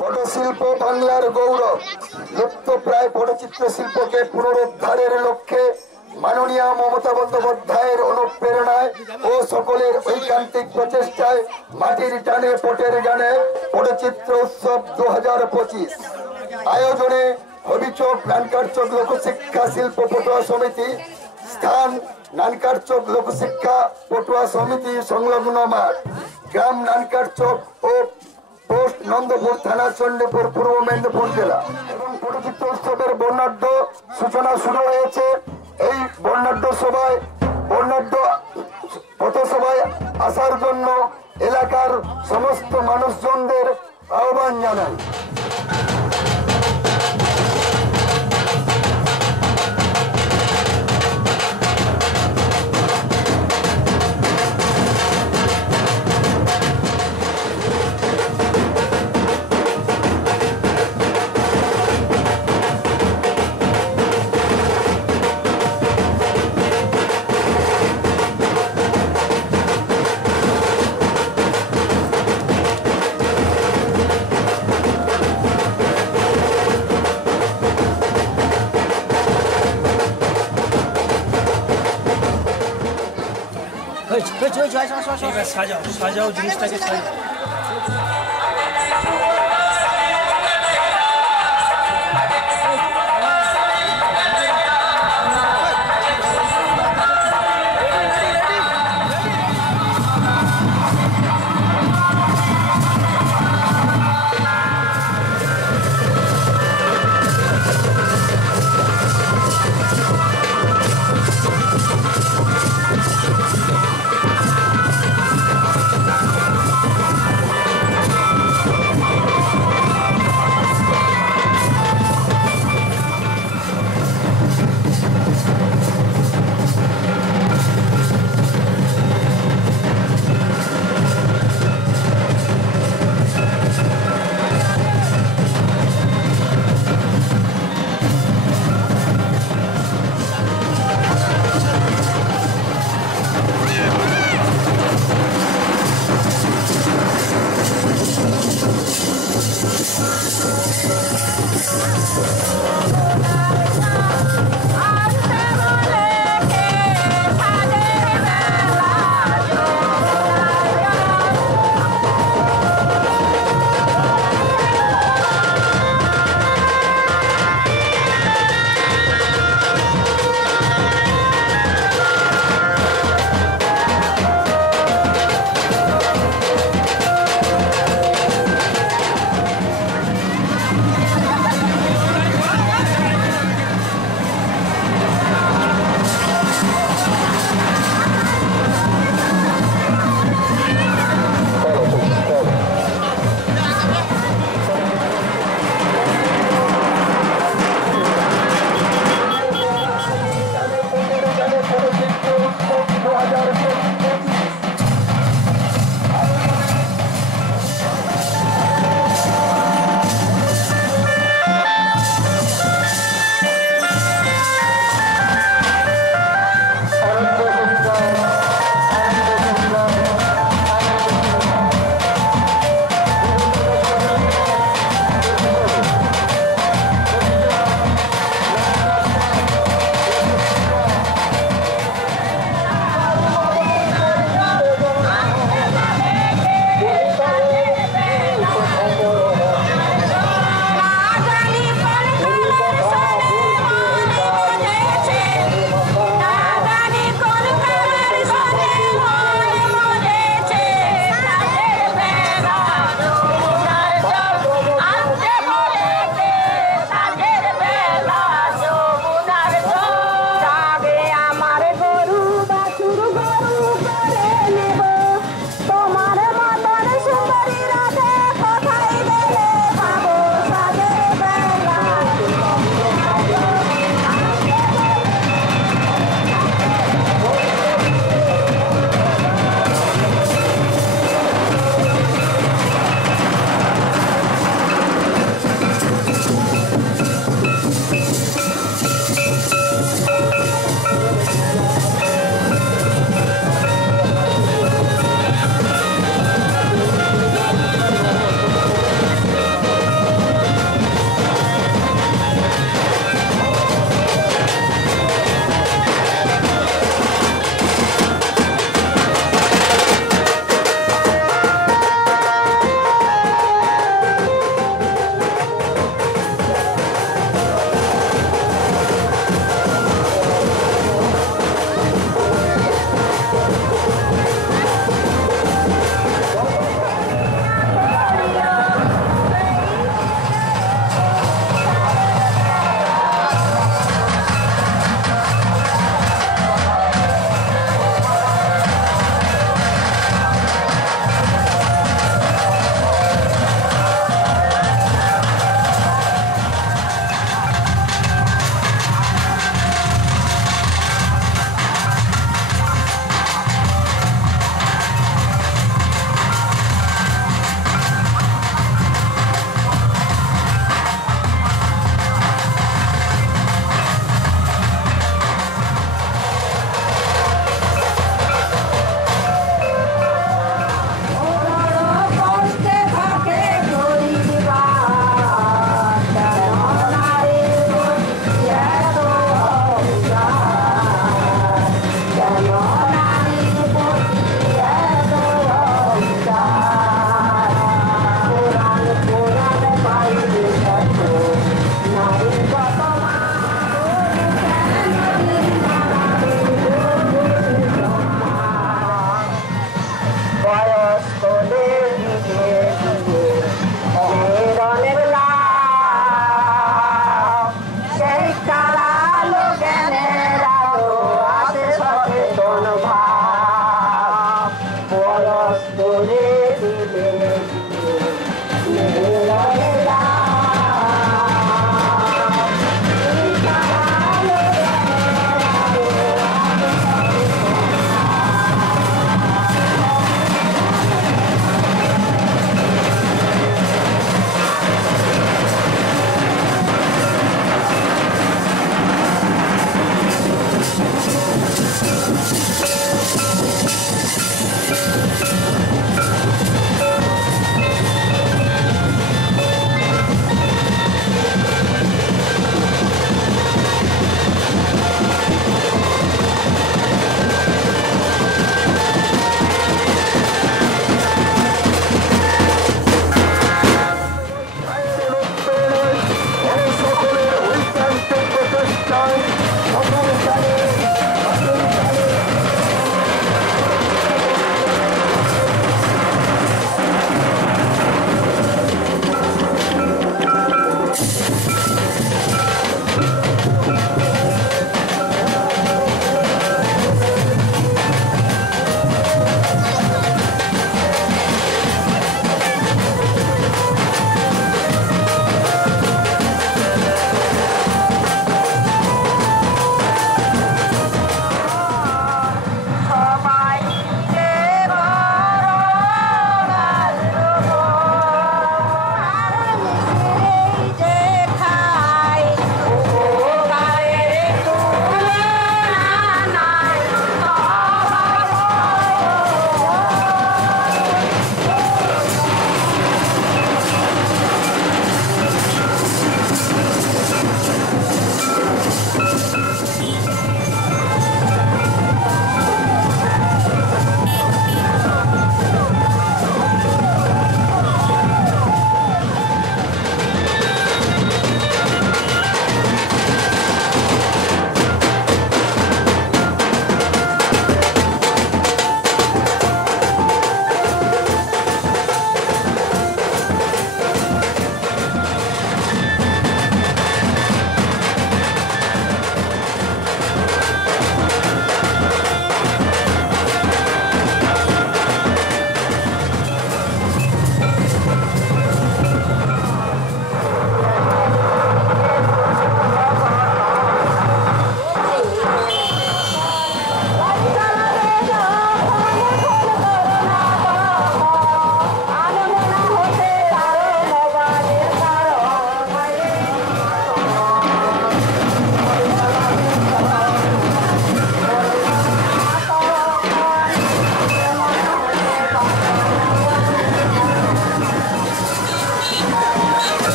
পটশিল্প বাংলার গৌরব। লুপ্তপ্রায় পটচিত্র শিল্পকে পুনরুদ্ধারের লক্ষ্যে মাননীয় মমতা বন্দ্যোপাধ্যায়ের অনুপ্রেরণায় ও সকলের ঐকান্তিক প্রচেষ্টায় মাটির টানে পটের গানে পটচিত্র উৎসব 2025 আয়োজনে হবিচক নানকারচক লোকশিক্ষা শিল্প পটুয়া সমিতি, স্থান নানকারচক লোকশিক্ষা পটুয়া সমিতি সংলগ্ন মাঠ, গ্রাম নানকারচক ও পোস্ট নন্দপুর থানা, চণ্ডীপুর, পূর্ব মেদিনীপুর জেলা। এবং পটচিত্র উৎসবের বর্ণাঢ্য সূচনা শুরু হয়েছে। এই বর্ণাঢ্য পথসভায় আসার জন্য এলাকার সমস্ত মানুষজনদের আহ্বান জানাই। সাজাও জিনিসটাকে সাজাও।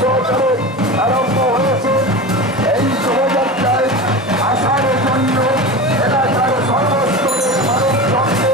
সহকারে আরম্ভ হয়েছে। এই শোভাযাত্রায় আসার জন্য এলাকার সর্বস্তরের মানুষজনকে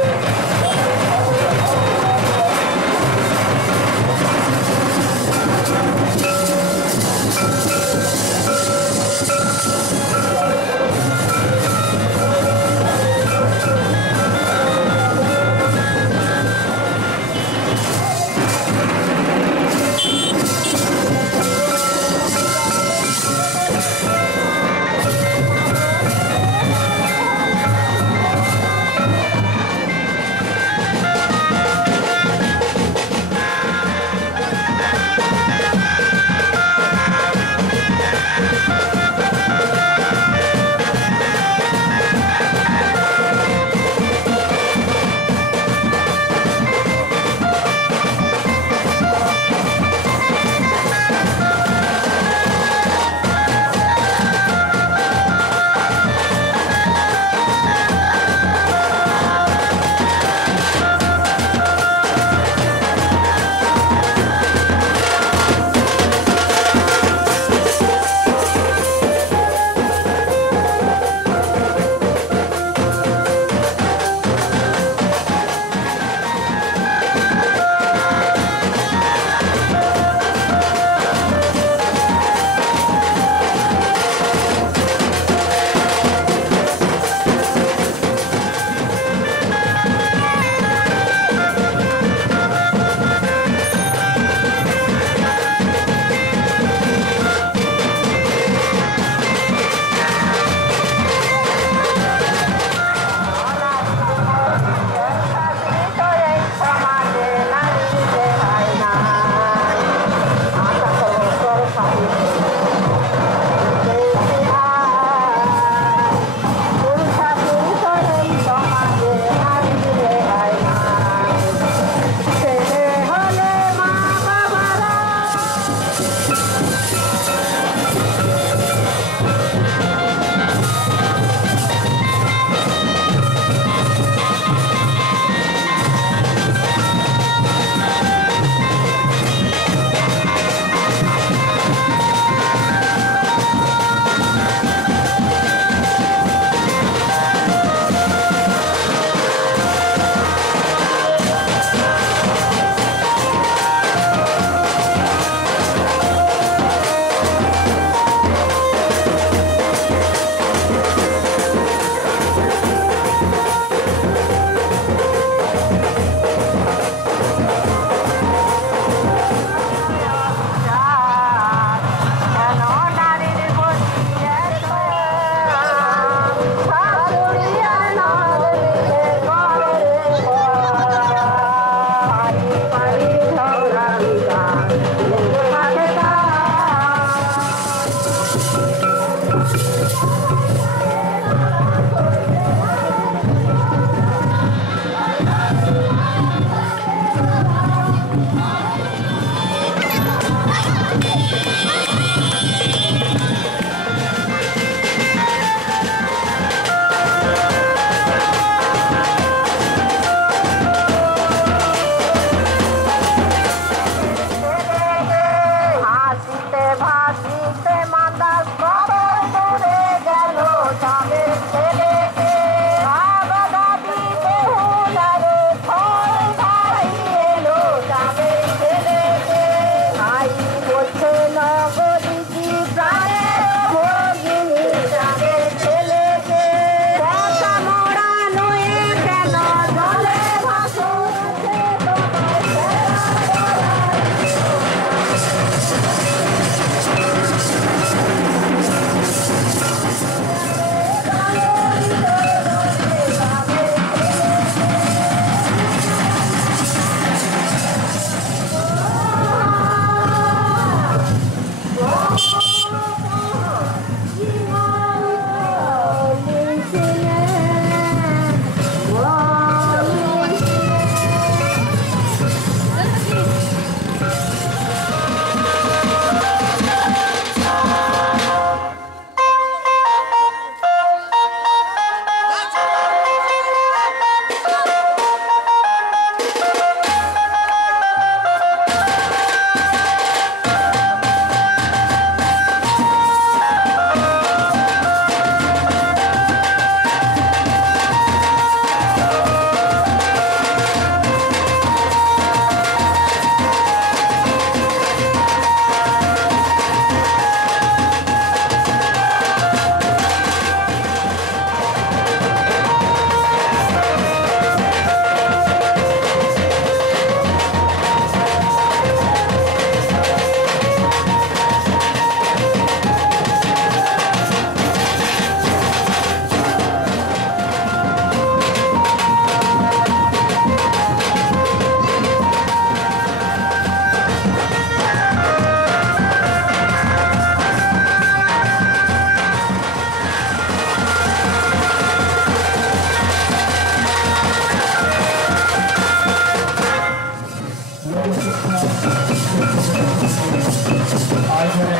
আয়োজনে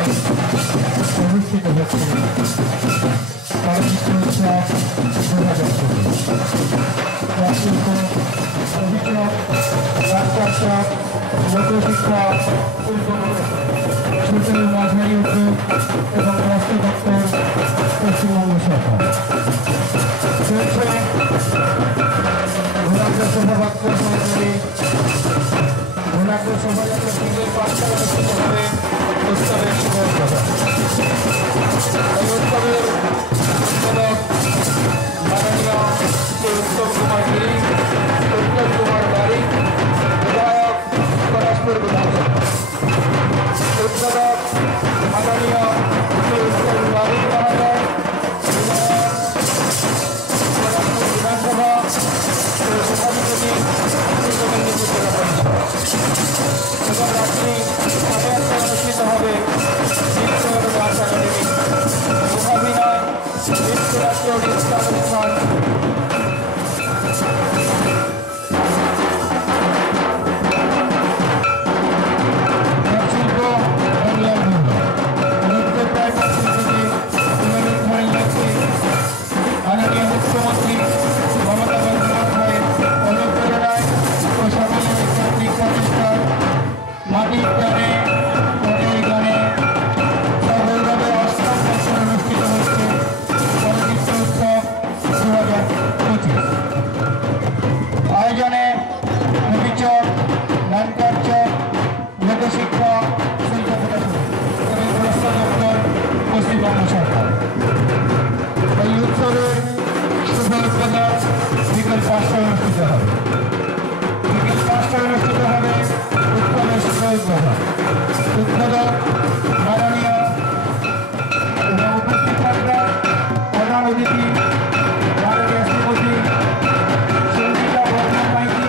অনুষ্ঠিত হচ্ছে চলচ্চিত্র উৎসব 2024 লোকশিক্ষা ছোট মাঝারি উদ্যোগ এবং রাষ্ট্র দপ্তর পশ্চিমবঙ্গ সরকার চলছে ঘোরাগ্র শোভাযাত্রা সহকারী ঘোরাগ্র শোভাযাত্রা থেকে 5টা অনুষ্ঠিত হবে উৎসবের শুভ উদ্বোধন। এই উৎসবের উদ্বোধক মাননীয় শ্রী উত্তম কুমার গিরি, উত্তম কুমার বাড়ি, বিধায়ক পলাশপুর বিধানসভা। উদ্বোধক মাননীয় শ্রী উত্তম বাড়ি মহোদয়, বিধায়ক পলাশপুর বিধানসভা, সভাধিপতি পূর্ব মেদিনীপুর জেলা পরিষদ। এবং রাত্রি 8:30টায় অনুষ্ঠিত হবে নৃত্য এবং নাচ একাডেমি অভিনয় নৃত্যনাট্য অনুষ্ঠান। শিল্প নৃত্য প্রায় মাননীয় মুখ্যমন্ত্রী মমতা বন্দ্যোপাধ্যায়ের অনুপ্রেরণায় ও সকলের ঐকান্তিক প্রচেষ্টায় মাটির টানে পটের গানে সগৌরবে 8ম বছর অনুষ্ঠিত হচ্ছে চলচ্চিত্র উৎসব 2025। আয়োজনে নবীচক, নানকারচক, লোকশিক্ষা, শিল্প প্রশাসন এবং রাষ্ট্র দপ্তর পশ্চিমবঙ্গ সরকার। এই উৎসবের শুভ উদ্বোধন বিকেল 5টায় অনুষ্ঠিত হবে। বিকেল 5টায় অনুষ্ঠিত হবে উৎসবের শুভ উদ্বোধন। উদ্বোধক মাননীয় এবং উপস্থিত থাকবেন প্রধান অতিথি মাননীয় শ্রীমতী সঞ্জিতা বর্মন মাইতি,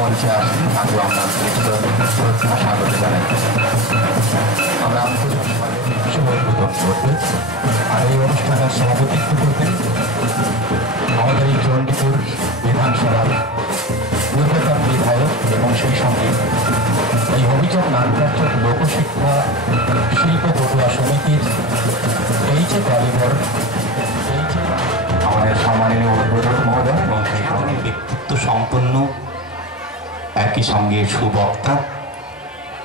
মঞ্চে আসেন আগে আমরা স্বাগত জানাই। আমরা শুভ উদ্বোধন করতে আর এই অনুষ্ঠানের সভাপতিত্ব করবেন আমাদের এই চণ্ডীপুর বিধানসভার পূর্বতন বিধায়ক এবং সেই সঙ্গে এই অভিযোগ নানকারচক লোকশিক্ষা শিল্প পটুয়া সমিতির এইচে কালীঘর আমাদের সম্মানীয় উদ্বোধক মহোদয় এবং সেই সঙ্গে ব্যক্তিত্ব সম্পন্ন একই সঙ্গে সুবক্তা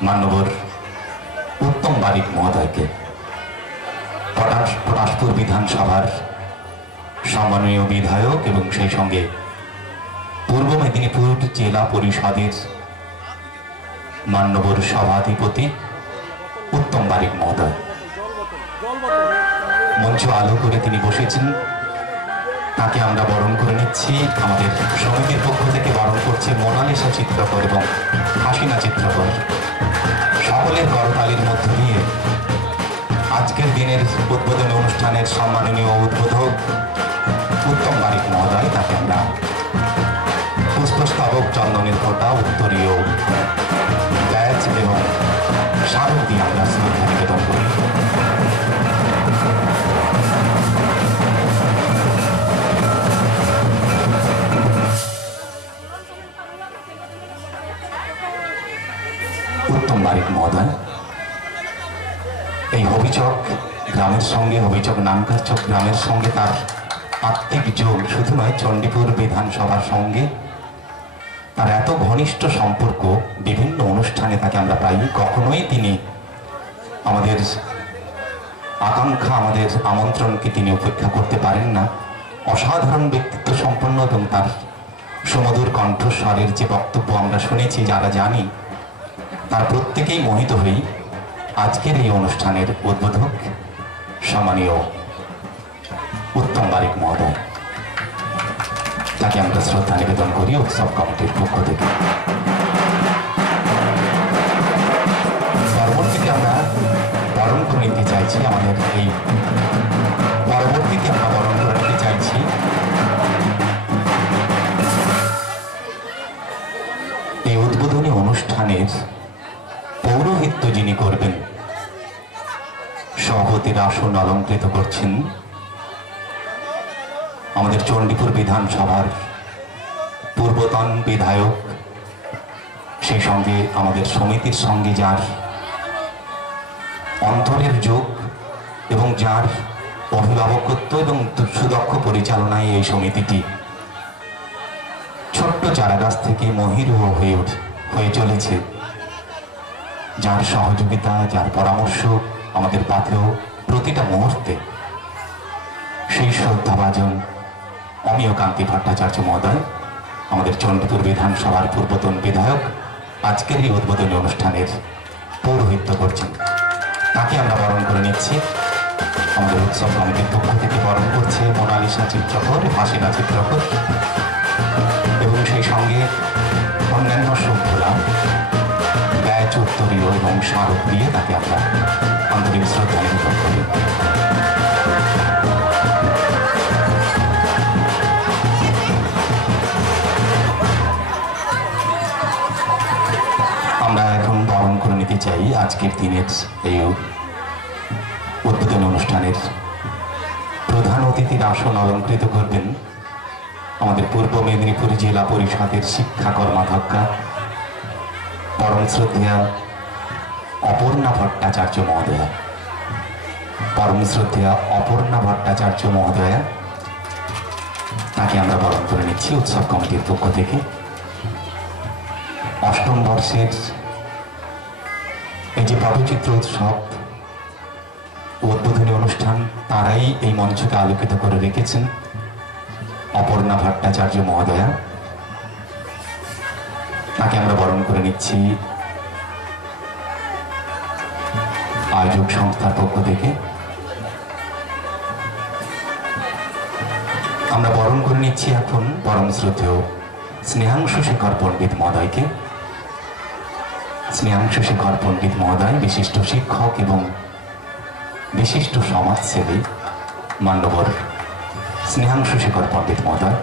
মান্যবর উত্তম বারিক মহোদয়কে, পলাশপুর বিধানসভার সম্মানীয় বিধায়ক এবং সেই সঙ্গে পূর্ব মেদিনীপুর জেলা পরিষদের মান্যবর সভাধিপতি উত্তম বারিক মহোদয়। মঞ্চ আলো করে তিনি বসেছেন, তাকে আমরা বরণ করে নিচ্ছি। আমাদের সমিতির পক্ষ থেকে বরণ করছে মোনালিসা চিত্রকর এবং হাসিনা চিত্রকর। সকলের করতালির মধ্য দিয়ে আজকের দিনের উদ্বোধনী অনুষ্ঠানের সম্মাননীয় উদ্বোধক উত্তম বারিক মহোদয়, তাকে আমরা পুষ্পস্তবক, চন্দনের ফোঁটা, উত্তরীয় ব্যাজ এবং স্মারক দিয়ে আমরা শ্রদ্ধা নিবেদন করি। উত্তম বারিক মহোদয় এই হবিচক গ্রামের সঙ্গে, হবিচক নামকারচক গ্রামের সঙ্গে তার আত্মিক যোগ শুধু নয়, চণ্ডীপুর বিধানসভার সঙ্গে তার এত ঘনিষ্ঠ সম্পর্ক, বিভিন্ন অনুষ্ঠানে তাকে আমরা পাই। কখনোই তিনি আমাদের আকাঙ্ক্ষা, আমাদের আমন্ত্রণকে তিনি উপেক্ষা করতে পারেন না। অসাধারণ ব্যক্তিত্ব সম্পন্ন এবং তার সুমধুর কণ্ঠস্বরের যে বক্তব্য আমরা শুনেছি, যারা জানি তার প্রত্যেকেই মোহিত হই। আজকের এই অনুষ্ঠানের উদ্বোধক সম্মানীয় উত্তম বারিক মহোদয়, তাকে আমরা শ্রদ্ধা নিবেদন করি উৎসব কমিটির পক্ষ থেকে। পরবর্তীতে আমরা বরণ করে নিতে চাইছি আমাদের এই পরবর্তীতে আমরা বরণ করে নিতে চাইছি এই উদ্বোধনী অনুষ্ঠানের পৌরোহিত্য যিনি করবেন, সভাপতির আসন অলঙ্কৃত করছেন আমাদের চণ্ডীপুর বিধানসভার পূর্বতন বিধায়ক, সেই সঙ্গে আমাদের সমিতির সঙ্গে যার অন্তরের যোগ এবং যার অভিভাবকত্ব এবং সুদক্ষ পরিচালনায় এই সমিতিটি ছোট্ট চারাগাছ থেকে মহিরুহ হয়ে চলেছে, যার সহযোগিতা, যার পরামর্শ আমাদের পাথেও প্রতিটা মুহূর্তে, সেই শ্রদ্ধাভাজন অমিয় কান্তি ভট্টাচার্য মহোদয়, আমাদের চণ্ডীপুর বিধানসভার পূর্বতন বিধায়ক, আজকের এই উদ্বোধনী অনুষ্ঠানের পৌরোহিত্য করছেন। তাকে আমরা বরণ করে নিচ্ছি। আমাদের উৎসব কমিটির পক্ষ থেকে বরণ করছে মোনালিসা চিত্রকর, হাসিনা চিত্রকর এবং সেই সঙ্গে অন্যান্য সভ্যরা ব্যাচ, উত্তরীয় এবং স্মারক দিয়ে তাকে আমরা আন্তরিক শ্রদ্ধা নিবেদন করি। আমরা এখন বরণ করে নিতে চাই আজকের দিনের এই উদ্বোধনী অনুষ্ঠানের প্রধান অতিথির আসন অলঙ্কৃত করবেন আমাদের পূর্ব মেদিনীপুর জেলা পরিষদের শিক্ষা কর্মাধ্যক্ষা পরম শ্রদ্ধেয়া অপর্ণা ভট্টাচার্য মহোদয়া। পরম শ্রদ্ধেয়া অপর্ণা ভট্টাচার্য মহোদয়া, তাকে আমরা বরণ করে নিচ্ছি উৎসব কমিটির পক্ষ থেকে। অষ্টম বর্ষের এই যে পটচিত্র উৎসব উদ্বোধনী অনুষ্ঠান, তারাই এই মঞ্চকে আলোকিত করে রেখেছেন অপর্ণা ভট্টাচার্য মহোদয়া, তাকে আমরা বরণ করে নিচ্ছি আয়োজক সংস্থার পক্ষ থেকে। আমরা বরণ করে নিচ্ছি এখন পরম শ্রদ্ধেয় স্নেহাংশু শেখর পণ্ডিত মহোদয়কে। স্নেহাংশু শেখর পণ্ডিত মহোদয় বিশিষ্ট শিক্ষক এবং বিশিষ্ট সমাজসেবী মান্যবর স্নেহাংশু শেখর পণ্ডিত মহোদয়।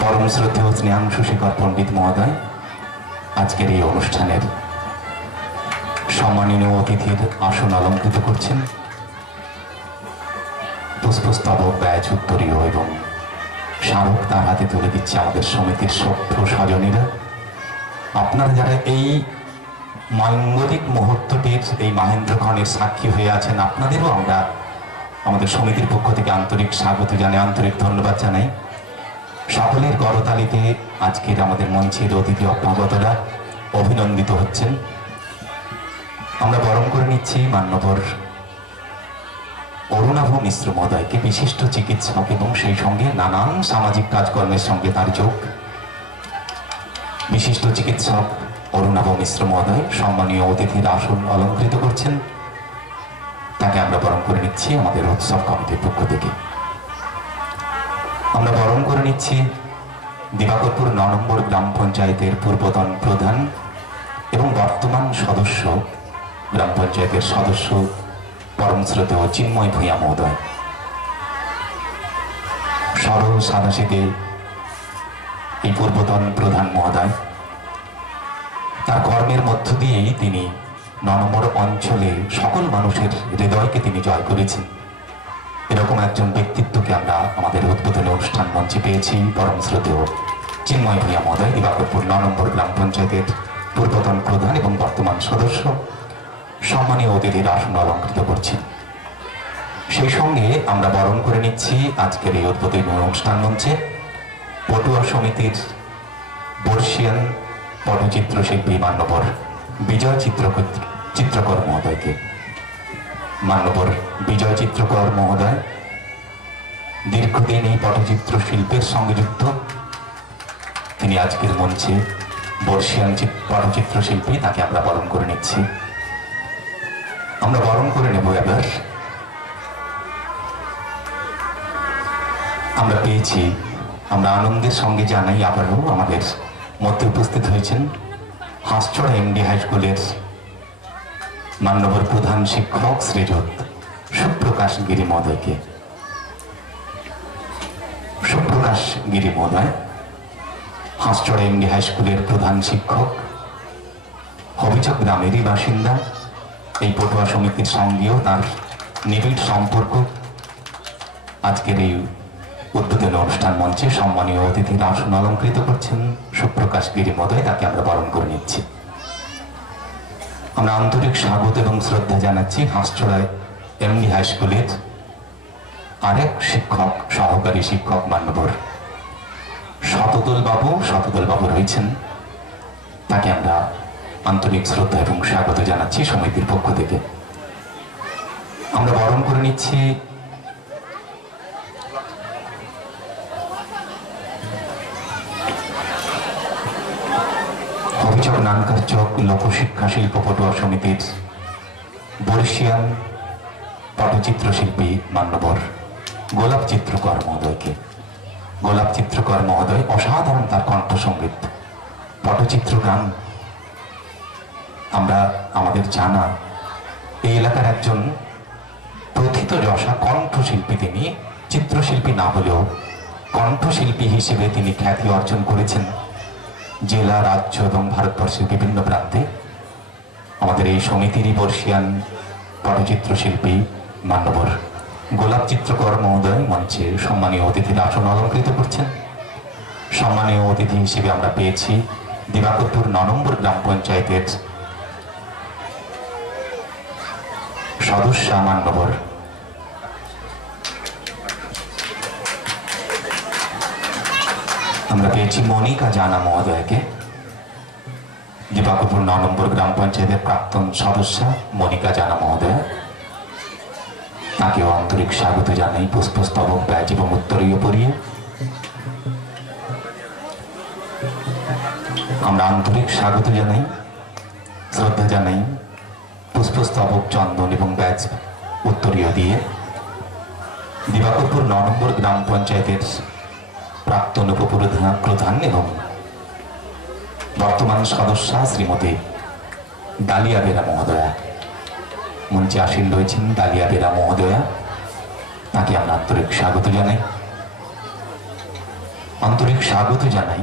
পরম শ্রদ্ধেয় স্নেহাংশু শেখর পণ্ডিত মহোদয় আজকের এই অনুষ্ঠানের সম্মানীয় অতিথির আসন অলঙ্কৃত করছেন। পুষ্পস্তবক, ব্যাচ, উত্তরীয় এবং স্মারক তার হাতে তুলে দিচ্ছে আমাদের সমিতির সভ্য স্বজনীরা। আপনারা যারা এই মাঙ্গলিক মুহূর্তটির, এই মাহেন্দ্রক্ষণের সাক্ষী হয়ে আছেন, আপনাদেরও আমরা আমাদের সমিতির পক্ষ থেকে আন্তরিক স্বাগত জানাই, আন্তরিক ধন্যবাদ জানাই। সকলের করতালিতে আজকের আমাদের মঞ্চের অতিথি অভ্যাগতরা অভিনন্দিত হচ্ছেন। আমরা বরণ করে নিচ্ছি মান্যবর অরুণাভ মিশ্র মহোদয়কে, বিশিষ্ট চিকিৎসক এবং সেই সঙ্গে নানান সামাজিক কাজকর্মের সঙ্গে তার যোগ। বিশিষ্ট চিকিৎসক অরুণাভ মিশ্র মহোদয় সম্মানীয় অতিথির আসন অলঙ্কৃত করছেন, তাকে আমরা বরণ করে নিচ্ছি আমাদের উৎসব কমিটির পক্ষ থেকে। আমরা বরণ করে নিচ্ছি দিবাকরপুর ৯ নম্বর গ্রাম পঞ্চায়েতের পূর্বতন প্রধান এবং বর্তমান সদস্য, গ্রাম পঞ্চায়েতের সদস্য পরম শ্রদ্ধেয় চিন্ময় ভূঁইয়া মহোদয়। সরল সাদাসিধে এই পূর্বতন প্রধান মহোদয় তার কর্মের মধ্য দিয়েই তিনি ৯ নম্বর অঞ্চলে সকল মানুষের হৃদয়কে তিনি জয় করেছেন। এরকম একজন ব্যক্তিত্বকে আমরা আমাদের উদ্বোধনী অনুষ্ঠান মঞ্চে পেয়েছি। পরম শ্রদ্ধেয় চিন্ময় ভূঁইয়া মহোদয়, দিবাকরপুর ৯ নম্বর গ্রাম পঞ্চায়েতের পূর্বতন প্রধান এবং বর্তমান সদস্য, সম্মানীয় অতিথির আসন অলঙ্কৃত করছেন। সেই সঙ্গে আমরা বরণ করে নিচ্ছি আজকের এই উদ্বোধনী অনুষ্ঠান মঞ্চে পটুয়া সমিতির বর্ষিয়ান পটচিত্রশিল্পী মান্যবর বিজয় চিত্রকর মহোদয়কে। মান্যবর বিজয় চিত্রকর মহোদয় দীর্ঘদিন এই পটচিত্র শিল্পের সঙ্গে যুক্ত। তিনি আজকের মঞ্চে বর্ষিয়ান পটচিত্র শিল্পী, তাকে আমরা বরণ করে নিচ্ছি। আমরা বরণ করে নেব এবার। আমরা পেয়েছি, আমরা আনন্দের সঙ্গে জানাই আবারও আমাদের মধ্যে উপস্থিত হয়েছেন হাঁসছড়া এমডি হাই স্কুলের মান্যবর প্রধান শিক্ষক শ্রীযুত সুপ্রকাশ গিরি মহোদয়কে। সুপ্রকাশ গিরি মহোদয় হাঁসছড়া এমডি হাই স্কুলের প্রধান শিক্ষক, হবিচক গ্রামেরই বাসিন্দা। এই পটুয়া সমিতির সঙ্গেও তার নিবিড় সম্পর্ক। আজকের এই উদ্বোধনী অনুষ্ঠান মঞ্চে সম্মানীয় অতিথির আসন অলঙ্কৃত করছেন সুপ্রকাশ গিরি মহোদয়, তাকে আমরা বরণ করে নিচ্ছি। আমরা আন্তরিক স্বাগত এবং শ্রদ্ধা জানাচ্ছি হাঁসছড়ায় এমডি হাই স্কুলের আরেক শিক্ষক, সহকারী শিক্ষক মান্যবর শতদল বাবু রয়েছেন, তাকে আমরা আন্তরিক শ্রদ্ধা এবং স্বাগত জানাচ্ছি সমিতির পক্ষ থেকে। আমরা বরণ করে নিচ্ছি হবিচক নানকার চক লোকশিক্ষা শিল্প পটুয়া সমিতির বর্ষিয়ান পটচিত্র শিল্পী মান্যবর গোলাপ চিত্রকর মহোদয়কে। গোলাপ চিত্রকর মহোদয় অসাধারণ তার কণ্ঠসঙ্গীত, পটচিত্র গান। আমরা আমাদের জানা এই এলাকার একজন প্রথিতযশা কণ্ঠশিল্পী। তিনি চিত্রশিল্পী না হলেও কণ্ঠশিল্পী হিসেবে তিনি খ্যাতি অর্জন করেছেন জেলা, রাজ্য এবং ভারতবর্ষের বিভিন্ন প্রান্তে। আমাদের এই সমিতিরই বর্ষিয়ান পটচিত্র শিল্পী মান্যবর গোলাপ চিত্রকর মহোদয় মঞ্চে সম্মানীয় অতিথির আসন অলঙ্কৃত করছেন। সম্মানীয় অতিথি হিসেবে আমরা পেয়েছি দিবাকরপুর ৯ নম্বর গ্রাম পঞ্চায়েতের সদস্য মান্যবর আমরা পেয়েছি মনিকা জানা মহোদয়কে। দিবাকরপুর ৯ নম্বর গ্রাম পঞ্চায়েতের প্রাক্তন সদস্য মনিকা জানা মহোদয়, তাকেও আন্তরিক স্বাগত জানাই পুষ্পস্তবক, ব্যাজ এবং উত্তরীয় পরিয়ে। আমরা আন্তরিক স্বাগত জানাই, শ্রদ্ধা জানাই পুষ্পস্তবক, চন্দন এবং ব্যাজ উত্তরীয় দিয়ে। দিবাকরপুর ৯ নম্বর গ্রাম পঞ্চায়েতের প্রাক্তন উপপ্রধান এবং বর্তমান সদস্য শ্রীমতী ডালিয়া বেরা মহোদয়া মঞ্চে আসীন রয়েছেন। ডালিয়া বেরা মহোদয়া, তাকে আমরা আন্তরিক স্বাগত জানাই। আন্তরিক স্বাগত জানাই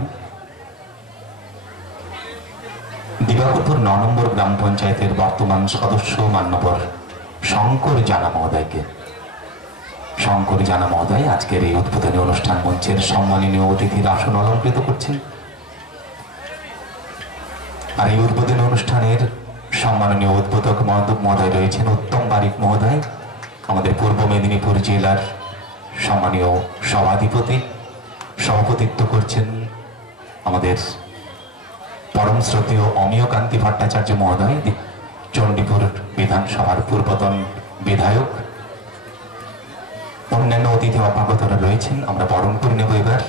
দিবাকরপুর ৯ নম্বর গ্রাম পঞ্চায়েতের বর্তমান সদস্য মান্যবর শঙ্কর জানা মহোদয়কে। শঙ্কর জানা মহোদয় আজকের এই উদ্বোধনী অনুষ্ঠান মঞ্চের সম্মানীয় অতিথির আসন অলঙ্কৃত করছেন। আর এই উদ্বোধনী অনুষ্ঠানের সম্মাননীয় উদ্বোধক মহোদয় রয়েছেন উত্তম বারিক মহোদয়, আমাদের পূর্ব মেদিনীপুর জেলার সম্মানীয় সভাধিপতি। সভাপতিত্ব করছেন আমাদের পরম শ্রদ্ধেয় অমিয় কান্তি ভট্টাচার্য মহোদয়, চণ্ডীপুর বিধানসভার পূর্বতন বিধায়ক। অন্যান্য অতিথি অপাগতরা রয়েছেন, আমরা বরণ করে নেব এবার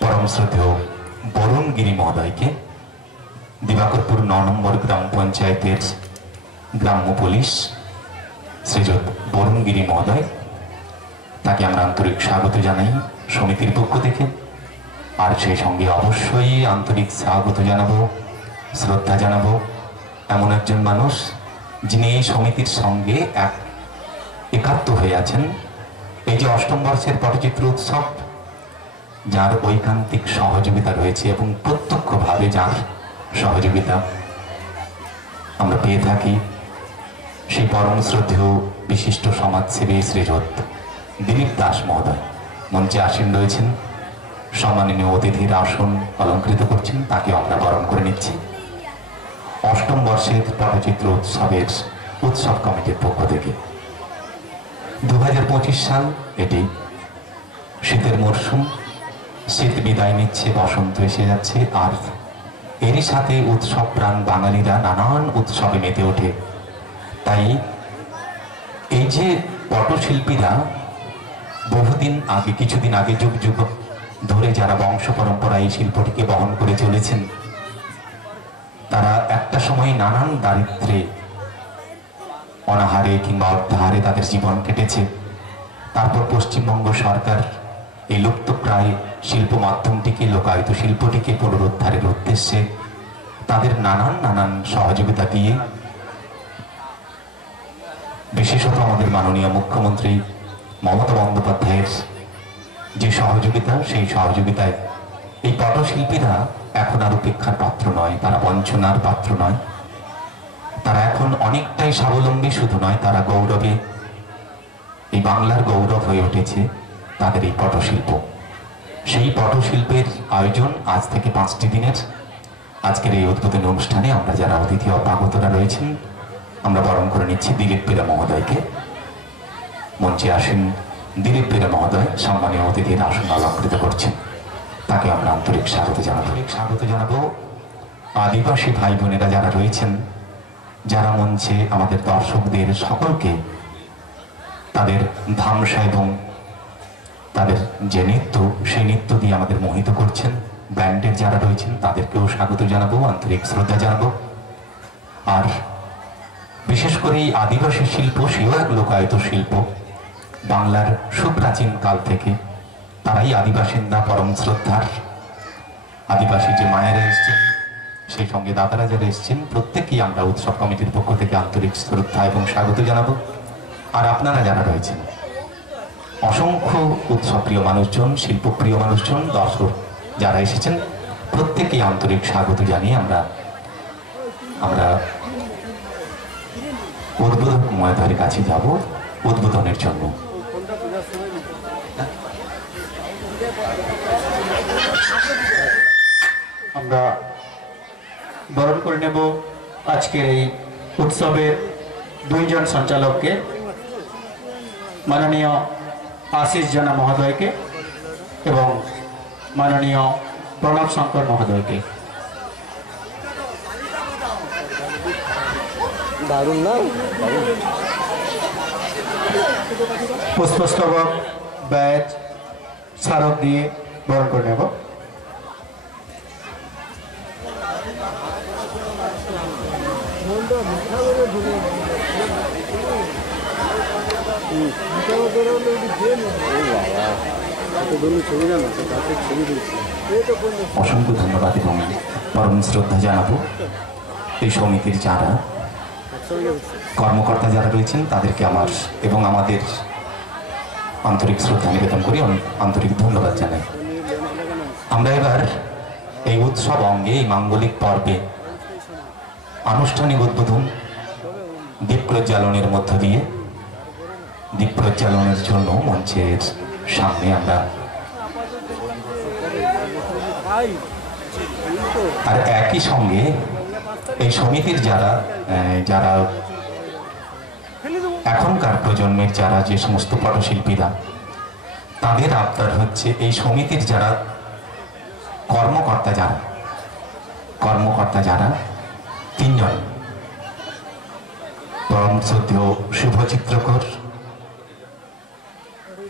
পরম শ্রদ্ধেয় বরুণ গিরি মহোদয়কে। দিবাকরপুর ৯ নম্বর গ্রাম পঞ্চায়েতের গ্রাম্য পুলিশ শ্রীযুত বরুণ গিরি মহোদয়, তাকে আমরা আন্তরিক স্বাগত জানাই সমিতির পক্ষ থেকে। আর সেই সঙ্গে অবশ্যই আন্তরিক স্বাগত জানাবো, শ্রদ্ধা জানাবো এমন একজন মানুষ যিনি এই সমিতির সঙ্গে একাত্ম হয়ে আছেন। এই যে ৮ম বর্ষের পটচিত্র উৎসব, যার ঐকান্তিক সহযোগিতা রয়েছে এবং প্রত্যক্ষভাবে যার সহযোগিতা আমরা পেয়ে থাকি, সেই পরম শ্রদ্ধেয় বিশিষ্ট সমাজসেবী শ্রীযুত দিলীপ দাস মহোদয় মঞ্চে আসীন রয়েছেন। সম্মাননীয় অতিথির আসন অলঙ্কৃত করছেন, তাকে আমরা বরণ করে নিচ্ছি। অষ্টম বর্ষের পটচিত্র উৎসবের উৎসব কমিটির পক্ষ থেকে 2025 সাল, এটি শীতের মরশুম, শীত বিদায় নিচ্ছে, বসন্ত এসে যাচ্ছে, আর এরই সাথে উৎসব প্রাণ বাঙালিরা নানান উৎসবে মেতে ওঠে। তাই এই যে পটশিল্পীরা বহুদিন আগে, কিছুদিন আগে, যুগ যুগ ধরে যারা বংশ পরম্পরা এই শিল্পটিকে বহন করে চলেছেন, তারা একটা সময় নানান দারিদ্র্যে, অনাহারে কিংবা অর্ধাহারে তাদের জীবন কেটেছে। তারপর পশ্চিমবঙ্গ সরকার এই লুপ্তপ্রায় শিল্প মাধ্যমটিকে, লোকায়ত শিল্পটিকে পুনরুদ্ধারের উদ্দেশ্যে তাদের নানান সহযোগিতা দিয়ে, বিশেষত আমাদের মাননীয় মুখ্যমন্ত্রী মমতা বন্দ্যোপাধ্যায়ের যে সহযোগিতা, সেই সহযোগিতায় এই পটশিল্পীরা এখন আর উপেক্ষার পাত্র নয়, তারা বঞ্চনার পাত্র নয়, তারা এখন অনেকটাই স্বাবলম্বী। শুধু নয়, তারা গৌরবে, এই বাংলার গৌরব হয়ে উঠেছে তাদের এই পটশিল্প। সেই পটশিল্পের আয়োজন আজ থেকে 5টি দিনের আজকের এই উদ্বোধনী অনুষ্ঠানে আমরা যারা অতিথি অভ্যাগতরা রয়েছেন, আমরা বরণ করে নিচ্ছি দিলীপ বেরা মহোদয়কে। মঞ্চে আসেন দিলীপ বেরা মহোদয়, সম্মানীয় অতিথির আসন অলঙ্কৃত করছেন, তাকে আমরা আন্তরিক স্বাগত জানাবো। আদিবাসী ভাই বোনেরা যারা রয়েছেন, যারা মঞ্চে আমাদের দর্শকদের সকলকে তাদের ধামসা এবং তাদের যে নৃত্য, সেই নৃত্য দিয়ে আমাদের মোহিত করছেন, ব্যান্ডের যারা রয়েছেন তাদেরকেও স্বাগত জানাবো, আন্তরিক শ্রদ্ধা জানাবো। আর বিশেষ করে এই আদিবাসী শিল্প, সেও এক লোকায়ত শিল্প, বাংলার সুপ্রাচীন কাল থেকে তারাই আদিবাসিন্দা পরম শ্রদ্ধার। আদিবাসী যে মায়েরা এসছেন, সেই সঙ্গে দাদারা যারা এসছেন, প্রত্যেকেই আমরা উৎসব কমিটির পক্ষ থেকে আন্তরিক শ্রদ্ধা এবং স্বাগত জানাবো। আর আপনারা যারা রয়েছেন, অসংখ্য উৎসবপ্রিয় মানুষজন, শিল্পপ্রিয় মানুষজন, দর্শক যারা এসেছেন, প্রত্যেকেই আন্তরিক স্বাগত জানিয়ে আমরা উদ্বোধক মহোদয়ের কাছে যাব উদ্বোধনের জন্য। আমরা বরণ করে নেব আজকের এই উৎসবের 2 জন সঞ্চালককে, মাননীয় আশিস জানা মহোদয়কে এবং মাননীয় প্রণব শঙ্কর মহোদয়কে। দারুণ না? পুষ্পস্তবক, ব্যাজ, স্মারক দিয়ে বরণ করে নেব। অসংখ্য ধন্যবাদ এবং পরম শ্রদ্ধা জানাবো এই সমিতির যারা কর্মকর্তা যারা রয়েছেন, তাদেরকে আমার এবং আমাদের আন্তরিক শ্রদ্ধা নিবেদন করি, আন্তরিক ধন্যবাদ জানাই। আমরা এবার এই উৎসব অঙ্গে, এই মাঙ্গলিক পর্বে আনুষ্ঠানিক উদ্বোধন দীপ প্রজ্বালনের মধ্য দিয়ে, দীপ প্রজ্বালনের জন্য মঞ্চের সামনে আমরা আর একই সঙ্গে এই সমিতির যারা এখনকার প্রজন্মের যারা যে সমস্ত পটশিল্পীরা, তাদের আবদার হচ্ছে এই সমিতির যারা কর্মকর্তা যারা 3 জন, পরম শ্রদ্ধেয় শুভ চিত্রকর,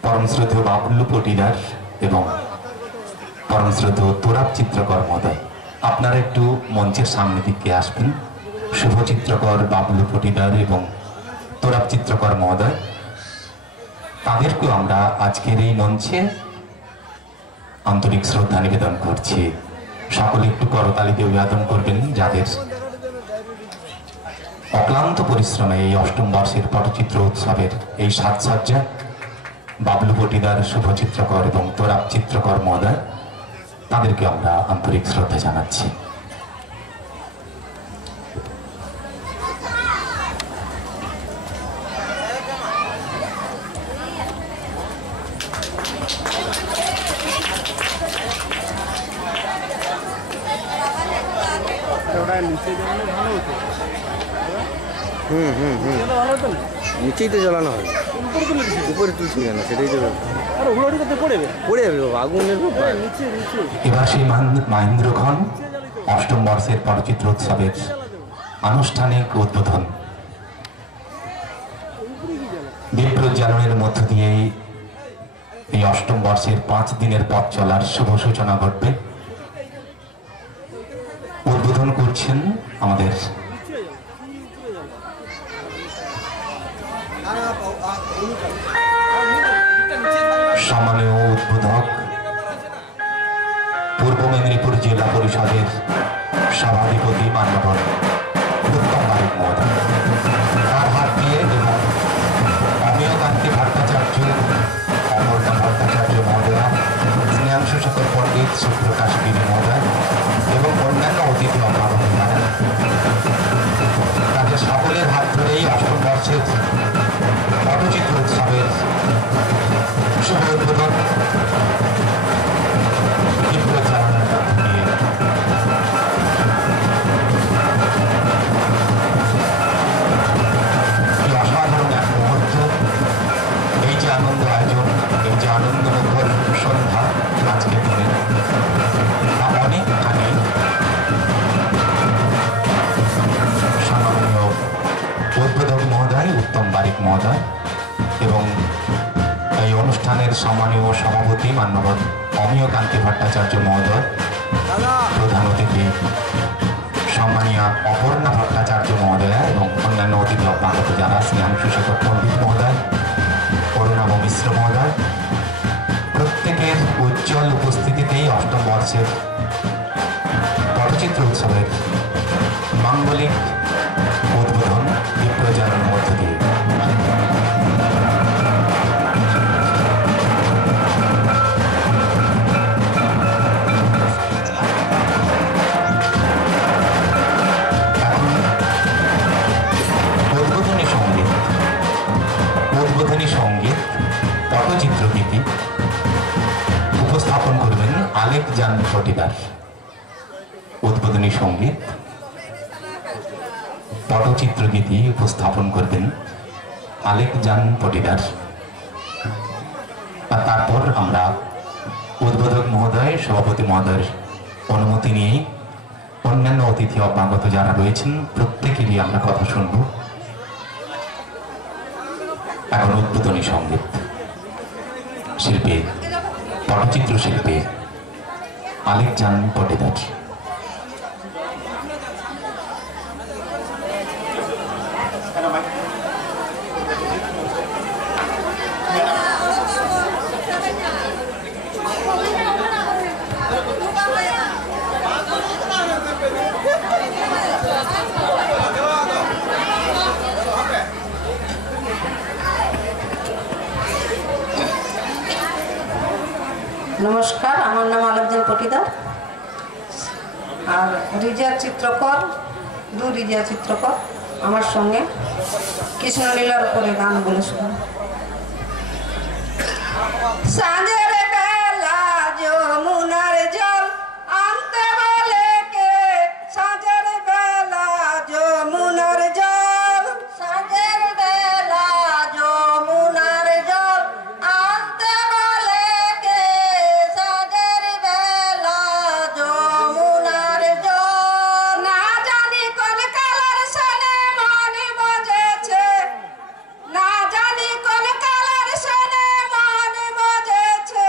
পরম শ্রদ্ধেয় বাবুল্লু পটিদার এবং পরম শ্রদ্ধেয় তোরাব চিত্রকর মহোদয়, আপনারা একটু মঞ্চের সামনে দিকে আসবেন। শুভ চিত্রকর, বাবুল্লু পটিদার এবং তোরাব চিত্রকর মহোদয়, তাদেরকেও আমরা আজকের এই মঞ্চে আন্তরিক শ্রদ্ধা নিবেদন করছি। সকলে একটু করতালিতে অভিবাদন করবেন, যাদের অক্লান্ত পরিশ্রমে এই 8ম বর্ষের পটচিত্র উৎসবের এই সাজসজ্জা বাবলু পটিদার, শুভ চিত্রকর এবং তোরাব চিত্রকর মহোদয়, তাদেরকে আমরা আন্তরিক শ্রদ্ধা জানাচ্ছি। নিচেই তো জ্বালানো হয়, উপরে তুলছি কেন সেটাই তো পড়ে যাবে বাবা, আগুনের ব্যাপার। এবার সেই মহেন্দ্রক্ষণ অষ্টম বর্ষের পটচিত্র উৎসবের আনুষ্ঠানিক উদ্বোধন দীপ প্রজ্বালনের মধ্য দিয়েই এই অষ্টম বর্ষের 5 দিনের পথ চলার শুভ সূচনা ঘটবে। উদ্বোধন করছেন আমাদের সম্মানীয় উদ্বোধক পূর্ব মেদিনীপুর জেলা পরিষদের সভাধিপতি মান্যবর উত্তম বারিক মহোদয়, তার হাত দিয়ে এবং অমিয় কান্তি ভট্টাচার্য, অমরনাথ ভট্টাচার্য মহোদয়া, স্নেহাংশু শেখর পণ্ডিত, সুপ্রকাশ গিরি মহোদয় এবং অন্যান্য অতিথি অভিভাবকরা, তাদের সকলের হাত ধরেই অষ্টম বর্ষের পটচিত্র উৎসবের শুভ উদ্বোধন চালানোর মধ্য দিয়ে অসাধারণ এক মুহূর্ত। এই যে আনন্দ আয়োজন, এই যে আনন্দ মুখর সন্ধ্যা আজকের দিনে অনেক আগে সম্মানীয় উদ্বোধক মহোদয় উত্তম বারিক মহোদয় এবং এই অনুষ্ঠানের সম্মানীয় সভাপতি মান্যবর অমিয় কান্তি ভট্টাচার্য মহোদয়, প্রধান অতিথি সম্মানীয় অপর্ণা ভট্টাচার্য মহোদয়া এবং অন্যান্য অতিথি অভ্যাগত যারা, স্নেহাংশু শেখর পণ্ডিত মহোদয়, অরুণাভ মিশ্র মহোদয়, প্রত্যেকের উজ্জ্বল উপস্থিতিতেই অষ্টম বর্ষের পটচিত্র উৎসবের মাঙ্গলিক উদ্বোধন দীপ প্রজ্বালনের মধ্য দিয়ে। উদ্বোধনী সঙ্গীত পটচিত্রগীতি উপস্থাপন করবেন আলেক জান পটিদার। উদ্বোধনী সঙ্গীত পটচিত্রগীতি উপস্থাপন করবেন আলেক জান পটিদার। আর তারপর আমরা উদ্বোধক মহোদয়, সভাপতি মহোদয়ের অনুমতি নিয়ে অন্যান্য অতিথি অভ্যাগত যারা রয়েছেন প্রত্যেকেরই আমরা কথা শুনব। এখন উদ্বোধনী সঙ্গীত শিল্পী, পটচিত্র শিল্পী আলেক জান পটিদার। নমস্কার, আমার নাম আলেকজান পটিদার আর রিজা চিত্রকর, রিজা চিত্রকর আমার সঙ্গে কৃষ্ণলীলার উপরে গান বলে শুনুন। সাঁঝের বেলা যমুনার জল আনতে বলে কে, সাঁঝের বেলা যমুনার জল, সাঁঝের বেলা যমুনার জল আনতে বলে কে, সাঁঝের বেলা যমুনার জল। না জানি কোন কালার সনে মনে মজেছে, না জানি কোন কালার সনে মনে মজেছে,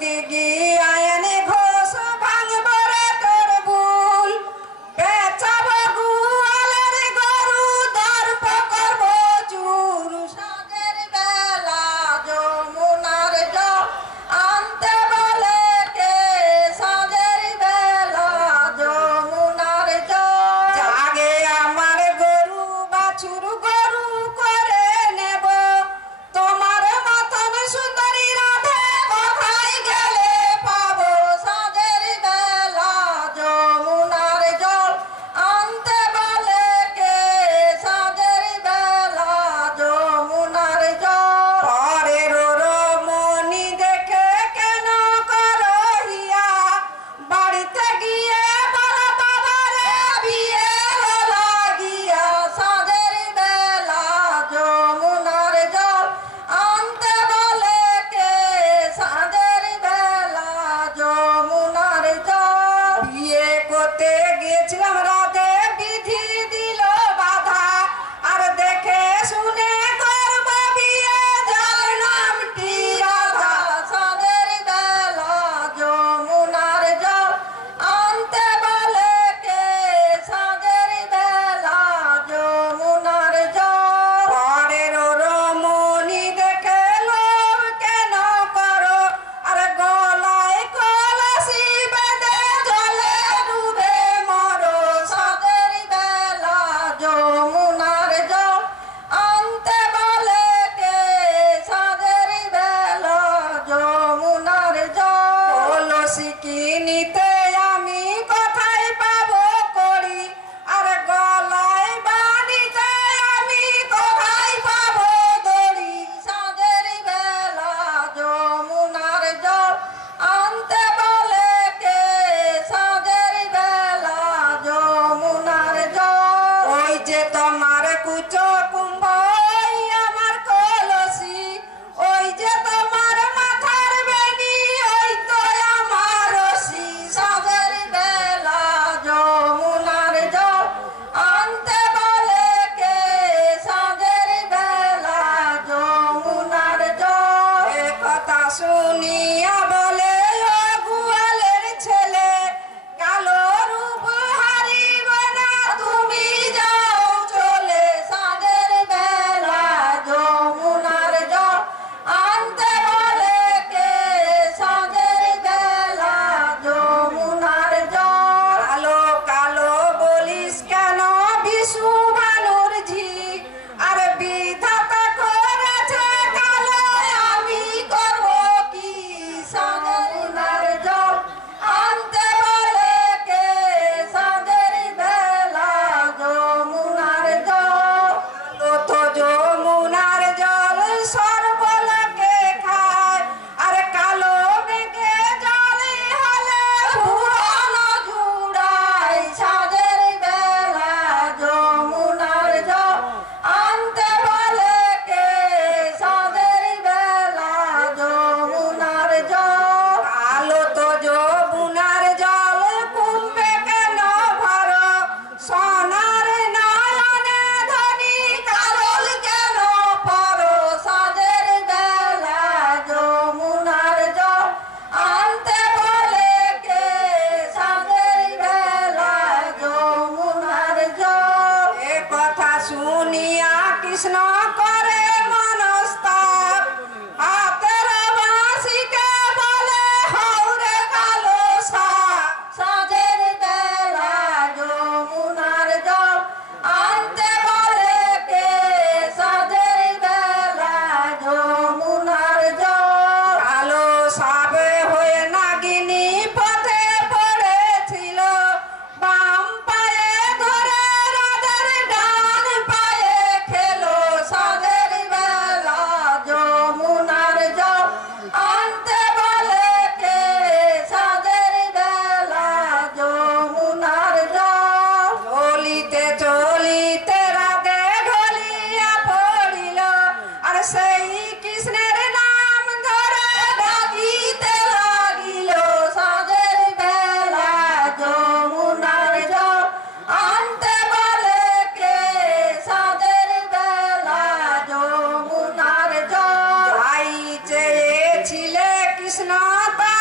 দিগি আয়নে ঘোষ ভাঙব রে তোর ভুল বেচাব গুয়ালের গরু দর্প করব চুর সাজের বেলা যমুনার জল আনতে বলে কে সাজের বেলা যমুনার জল জাগে আমার গরু বাছুর গরু করে নেব তোমার মতন সুন্দরী রাধে কোথায় গেলে পাবো সাজের বেলা যমুনার জল আনতে বলে কে সাজের বেলা যমুনার জল পরের রমণী দেখে কেন করো হিয়া বাড়িতে গিয়ে বলো বাবারে বিয়ে হলো গিয়া সাজের বেলা যমুনার জল আনতে বলে কে সাজের বেলা যমুনার জল বিয়ে করতে গেছিলাম রাতে বিধি দিল বাধা আর দেখে শুনে করব বিয়ে যার নামটি রাধা সাজের বেলা যমুনার জল আনতে বলে কে সাজের বেলা যমুনার জল পরের রমণী দেখে লোভ কেন করো আর গলায় কলসি বেঁধে জলে ডুবে মরো সাজের বেলা যমুনার জল আনতে বলে কে সাজের বেলা যমুনার জল কলসি কিনিতে আমি কোথায় পাবো করি আর গলায় বাঁধিতে আমি কোথায় পাবো দড়ি সাজের বেলা যমুনার জল আনতে বলে কে সাজের বেলা যমুনার জল ওই যে তোমার কুচো কুম্ভ ওই আমার কলসি ওই যে তোমার মাথার বেনি ওই তো আমার রশি সাজের বেলা যমুনার জল আনতে বলে কে সাজের বেলা যমুনার জল এ কথা শুনিয়া বলে ও গুয়ালের ছেলে কালো রূপ হারিব না তুমি যাও চলে সাজের বেলা যমুনার জল আনতে বলে কে সাজের বেলা যমুনার জল কালো কালো বলিস কেন বিশু ভানুর ঝি আর বিধাতা করেছে কালো আমি করব কি সাজের জল আনতে বলে কে সাজের বেলা যমুনার জল তো যমুনার জল সর্বলোকে খায় আর কালো মেঘে জলে হলে পুরানো জুড়াই সাজের বেলা যমুনার জল আনতে বলে কে সাজের বেলা যমুনার জল কালো তো যমুনার জল কুম্ভে কেন ভর সোনার নয়নে ধনী কারল কেন পর সাজের বেলা যমুনার জল আনতে বলে কে সাজের বেলা যমুনার জল এ কথা শুনিয়া কৃষ্ণ করে মনস্তাপ হাতের বাঁশিকে বলে হৌরে কালো সাজের বেলা যমুনার জল আনতে বলে কে সাজের বেলা যমুনার জল কালো সাবে হয়ে নাগিনী পথে পড়েছিল বাম পায়ে ধরে রাধার ডান পায়ে খেলো সাজের বেলা যমুনার জল আনতে বলে কে সাজের বেলা যমুনার জল চলিতে চলিতে রাধে ঢলিয়া পড়িল আর সেই কৃষ্ণের নাম ধরে ডাকিতে লাগিল সাজের বেলা যমুনার জল আনতে বলে কে সাজের বেলা যমুনার জল যাই চেয়েছিলে কৃষ্ণ তা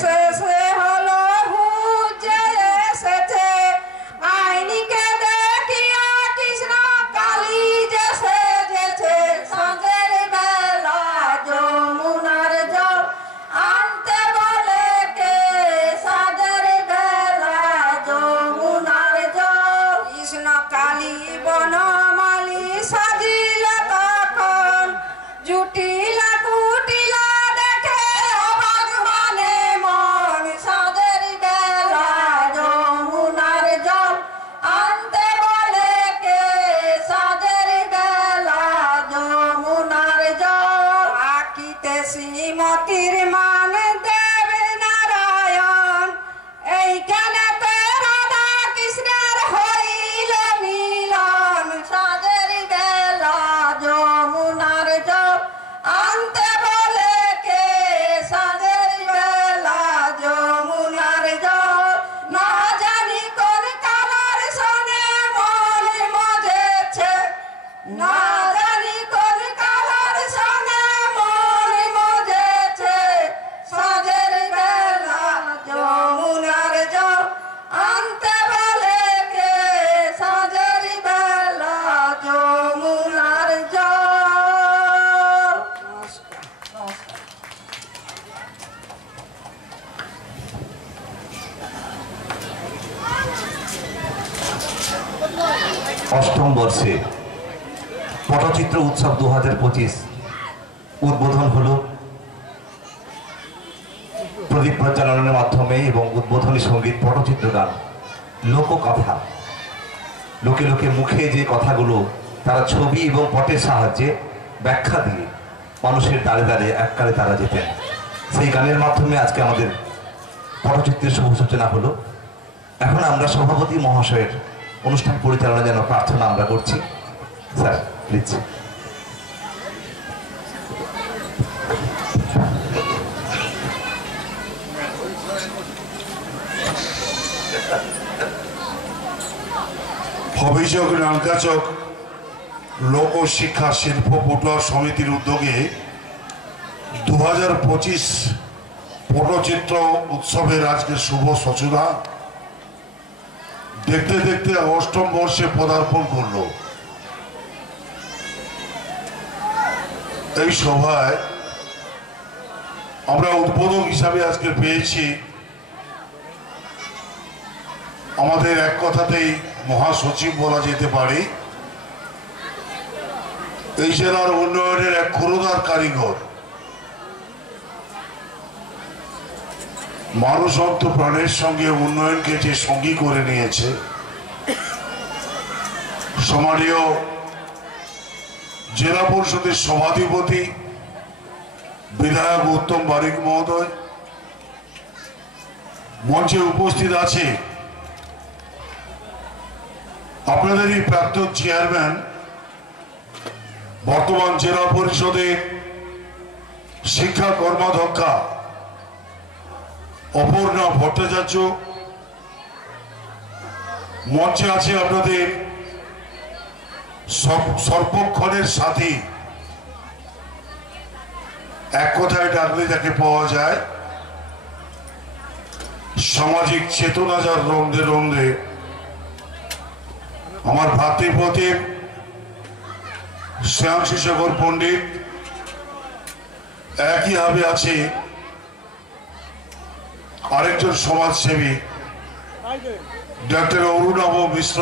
শেষে হলো হুজে এসেছে আইনিকে দেখিয়া কৃষ্ণ কালী যে সেজেছে সাঁঝের বেলা যমুনার জল আনতে বলে কে সাঁঝের বেলা যমুনার জল কৃষ্ণ কালী বনমালী সাজিল তখন জুটিলা কুটিলা দেখে অবাক মানে মন সাঁঝের বেলা যমুনার জল আনতে বলে কে সাঁঝের বেলা যমুনার জল আকিতে শ্রীমতীর মান দেব নারায়ণ এইখানে রাধা কৃষ্ণের হইল মিলন সাঁঝের বেলা যমুনার জল আনতে বলে কে সাঁঝের বেলা যমুনার জল না জানি কোন কালার সনে মন মজেছে না জানি কোন কালার সনে মন মজেছে সাঁঝের বেলা যমুনার জল আনতে বলে কে সাঁঝের বেলা যমুনার জল। অষ্টম বর্ষে পটচিত্র উৎসব 2025 উদ্বোধন হলো প্রদীপ প্রজ্বালনের মাধ্যমে এবং উদ্বোধনী সঙ্গীত পটচিত্র গান লোককথা লোকে লোকে মুখে যে কথাগুলো তারা ছবি এবং পটের সাহায্যে ব্যাখ্যা দিয়ে মানুষের দ্বারে দ্বারে এককালে তারা যেতেন সেই গানের মাধ্যমে আজকে আমাদের পটচিত্রের শুভ সূচনা হলো। এখন আমরা সভাপতি মহাশয়ের অনুষ্ঠান পরিচালনা যেন প্রার্থনা আমরা করছি। Sir please. অভিযোগ নালকাচক লোক শিক্ষা শিল্প পটুয়া সমিতির উদ্যোগে 2025 পটচিত্র উৎসবের আজকে শুভ সূচনা দেখতে দেখতে অষ্টম বর্ষে পদার্পণ করল। এই সভায় আমরা উদ্বোধক হিসাবে আজকে পেয়েছি আমাদের এক কথাতেই মহাসচিব বলা যেতে পারে, এই জেলার উন্নয়নের এক ক্ষুরধার কারিগর, মানুষ অন্ত প্রাণের সঙ্গে উন্নয়নকে যে সঙ্গী করে নিয়েছে, সম্মানীয় জেলা পরিষদের সভাধিপতি বিধায়ক উত্তম বারিক মহোদয়, মঞ্চে উপস্থিত আছে আপনাদেরই প্রাক্তন চেয়ারম্যান, বর্তমান জেলা পরিষদের শিক্ষা কর্মাধ্যক্ষা অপর্ণা ভট্টাচার্য, মঞ্চে আছে আপনাদের সর্বক্ষণের সাথী, এক কথায় ডাকলে যাকে পাওয়া যায়, সামাজিক চেতনা যার রন্ধে রন্ধে আমার ভাতৃপ্রতিম শ্যামশী শেখর পণ্ডিত, একইভাবে আছে আরেকজন সমাজসেবী ডক্টর অরুণাভ মিশ্র,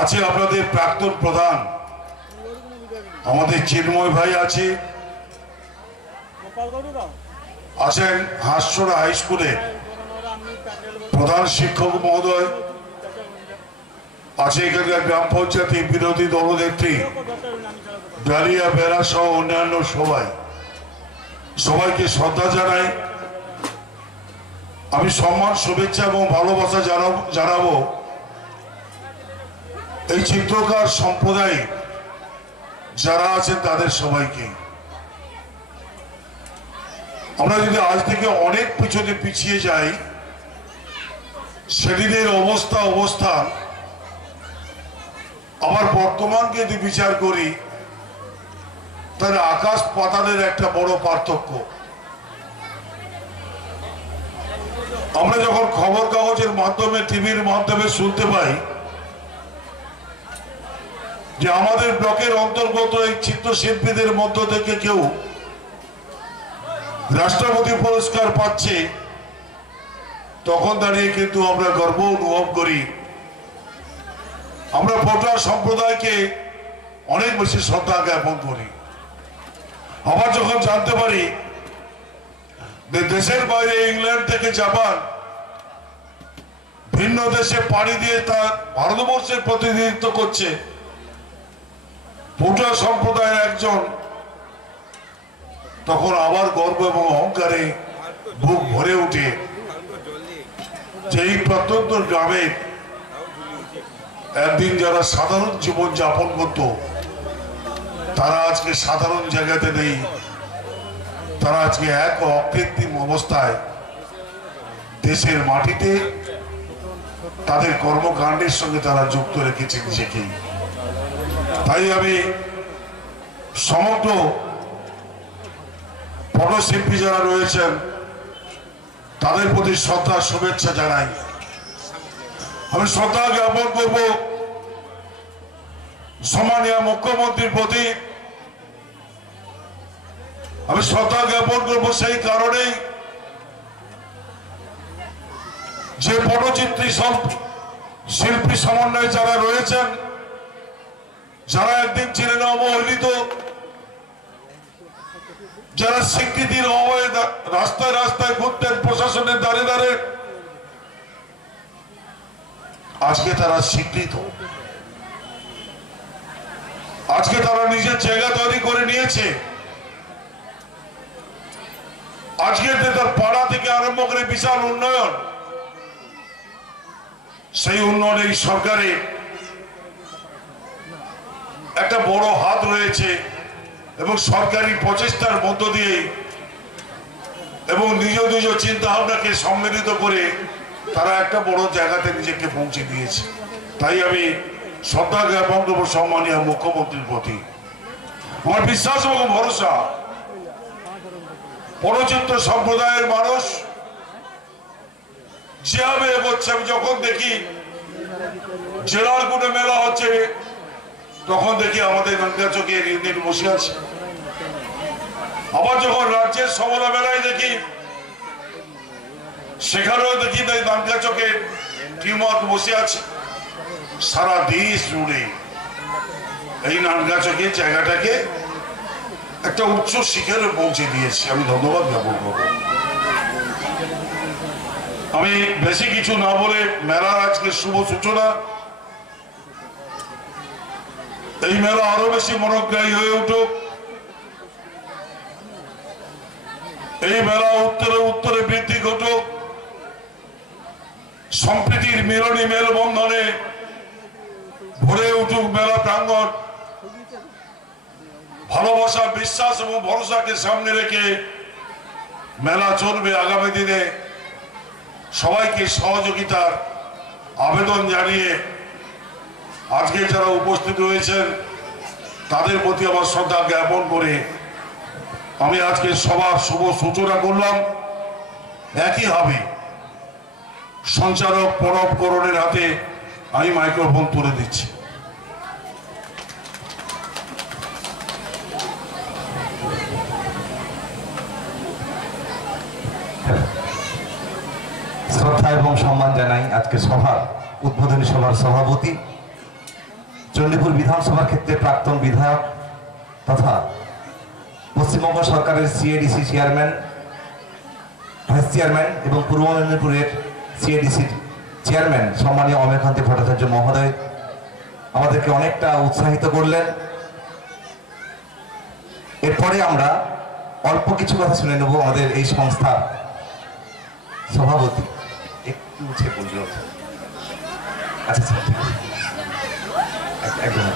আছে আপনাদের প্রাক্তন প্রধান আমাদের চিন্ময় ভাই, আছে আছেন হাঁসছড়া হাই স্কুলের প্রধান শিক্ষক মহোদয়, আছে এখানকার গ্রাম পঞ্চায়েতের বিরোধী দলনেত্রী ডালিয়া বেড়া সহ অন্যান্য সবাইকে শ্রদ্ধা জানাই। আমি সম্মান, শুভেচ্ছা এবং ভালোবাসা জানাবো এই চিত্রকার সম্প্রদায় যারা আছেন তাদের সবাইকে। আমরা যদি আজ থেকে অনেক পিছিয়ে যাই, সেদিনের অবস্থান আমার বর্তমানকে যদি বিচার করি, তাহলে আকাশ পাতালের একটা বড় পার্থক্য। আমরা যখন খবর কাগজের মাধ্যমে, টিভির মাধ্যমে শুনতে পাই যে আমাদের ব্লকের অন্তর্গত এই চিত্রশিল্পীদের মধ্য থেকে কেউ রাষ্ট্রপতি পুরস্কার পাচ্ছে, তখন দাঁড়িয়ে কিন্তু আমরা গর্ব অনুভব করি। আমরা পটুয়া সম্প্রদায়কে অনেক বেশি শ্রদ্ধা জ্ঞাপন করি। আবার যখন জানতে পারি যে দেশের বাইরে, ইংল্যান্ড থেকে জাপান, ভিন্ন দেশে পাড়ি দিয়ে তার ভারতবর্ষের প্রতিনিধিত্ব করছে পটুয়া সম্প্রদায়ের একজন, তখন আবার গর্ব এবং অহংকারে বুক ভরে ওঠে যে এই প্রত্যন্ত গ্রামে একদিন যারা সাধারণ জীবন যাপন করত, তারা আজকে সাধারণ জায়গাতে নেই। তারা আজকে এক অকৃত্রিম অবস্থায় দেশের মাটিতে তাদের কর্মকাণ্ডের সঙ্গে তারা যুক্ত রেখেছে নিজেকে। তাই আমি সমগ্র পটশিল্পী যারা রয়েছেন তাদের প্রতি শ্রদ্ধা শুভেচ্ছা জানাই। আমি শ্রদ্ধা জ্ঞাপন করব সম্মানীয় মুখ্যমন্ত্রীর প্রতি। আমি শ্রদ্ধা জ্ঞাপন করব সেই কারণেই যে পটচিত্রী শিল্পী সমন্বয়ে যারা রয়েছেন, যারা একদিন ছিলেন অবহেলিত, যারা স্বীকৃতির অভাবে রাস্তায় রাস্তায় ঘুরতেন প্রশাসনের দ্বারে দ্বারে, আজকে তারা স্বীকৃত। আজকে তারা নিজের জায়গা তৈরি করে নিয়েছে। আজকে তার পাড়া থেকে আরম্ভ করে বিশাল উন্নয়ন, সেই উন্নয়নে এই সরকারের একটা বড় হাত রয়েছে এবং সরকারি প্রচেষ্টার মধ্য দিয়ে এবং নিজ নিজ চিন্তা ভাবনাকে সম্মিলিত করে তারা একটা বড় জায়গাতে নিজেকে পৌঁছে দিয়েছে। তাই আমি শ্রদ্ধা জ্ঞাপন করব সম্মানীয় মুখ্যমন্ত্রীর প্রতি। আমার বিশ্বাস এবং ভরসা পটচিত্র সম্প্রদায়ের মানুষ যেভাবে এগোচ্ছে, আমি যখন দেখি জেলার কোন মেলা হচ্ছে, তখন দেখি আমাদের নানকাচকের ইউনিট বসে আছে। আবার যখন রাজ্যের সমলা মেলায় দেখি, সেখানেও দেখি নানকাচকের টিমওয়ার্ক বসে আছে। সারা দেশ জুড়ে এই নানকাচকের জায়গাটাকে একটা উচ্চ শিখরে পৌঁছে দিয়েছে। আমি ধন্যবাদ জ্ঞাপন করব। আমি বেশি কিছু না বলে মেলার আজকে শুভ সূচনা, এই মেলা আরো বেশি মনোগ্রাহী হয়ে উঠুক। এই মেলা উত্তরে উত্তরে বৃদ্ধি ঘটুক। সম্প্রীতির মিলনী মেলবন্ধনে ভরে উঠুক মেলা প্রাঙ্গণ। ভালোবাসা, বিশ্বাস এবং ভরসাকে সামনে রেখে মেলা চলবে আগামী দিনে। সবাইকে সহযোগিতার আবেদন জানিয়ে আজকে যারা উপস্থিত রয়েছেন তাদের প্রতি আমার শ্রদ্ধা জ্ঞাপন করে আমি আজকে সবার শুভ সূচনা করলাম। একইভাবে সঞ্চালক প্রণব করণের হাতে আমি মাইক্রোফোন তুলে দিচ্ছি। শ্রদ্ধা এবং সম্মান জানাই আজকে সভার উদ্বোধনী সভার সভাপতি, চণ্ডীপুর বিধানসভার ক্ষেত্রে প্রাক্তন বিধায়ক তথা পশ্চিমবঙ্গ সরকারের সিএডিসি চেয়ারম্যান, ভাইস চেয়ারম্যান এবং পূর্ব মেদিনীপুরের সিএডিসি চেয়ারম্যান সম্মানীয় অমেয়কান্তি ভট্টাচার্য মহোদয় আমাদেরকে অনেকটা উৎসাহিত করলেন। এরপরে আমরা অল্প কিছু কথা শুনে নেব আমাদের এই সংস্থার সভাপতি। একটু উঠে বলল। আচ্ছা স্যার, ঠিক আছে, একদম।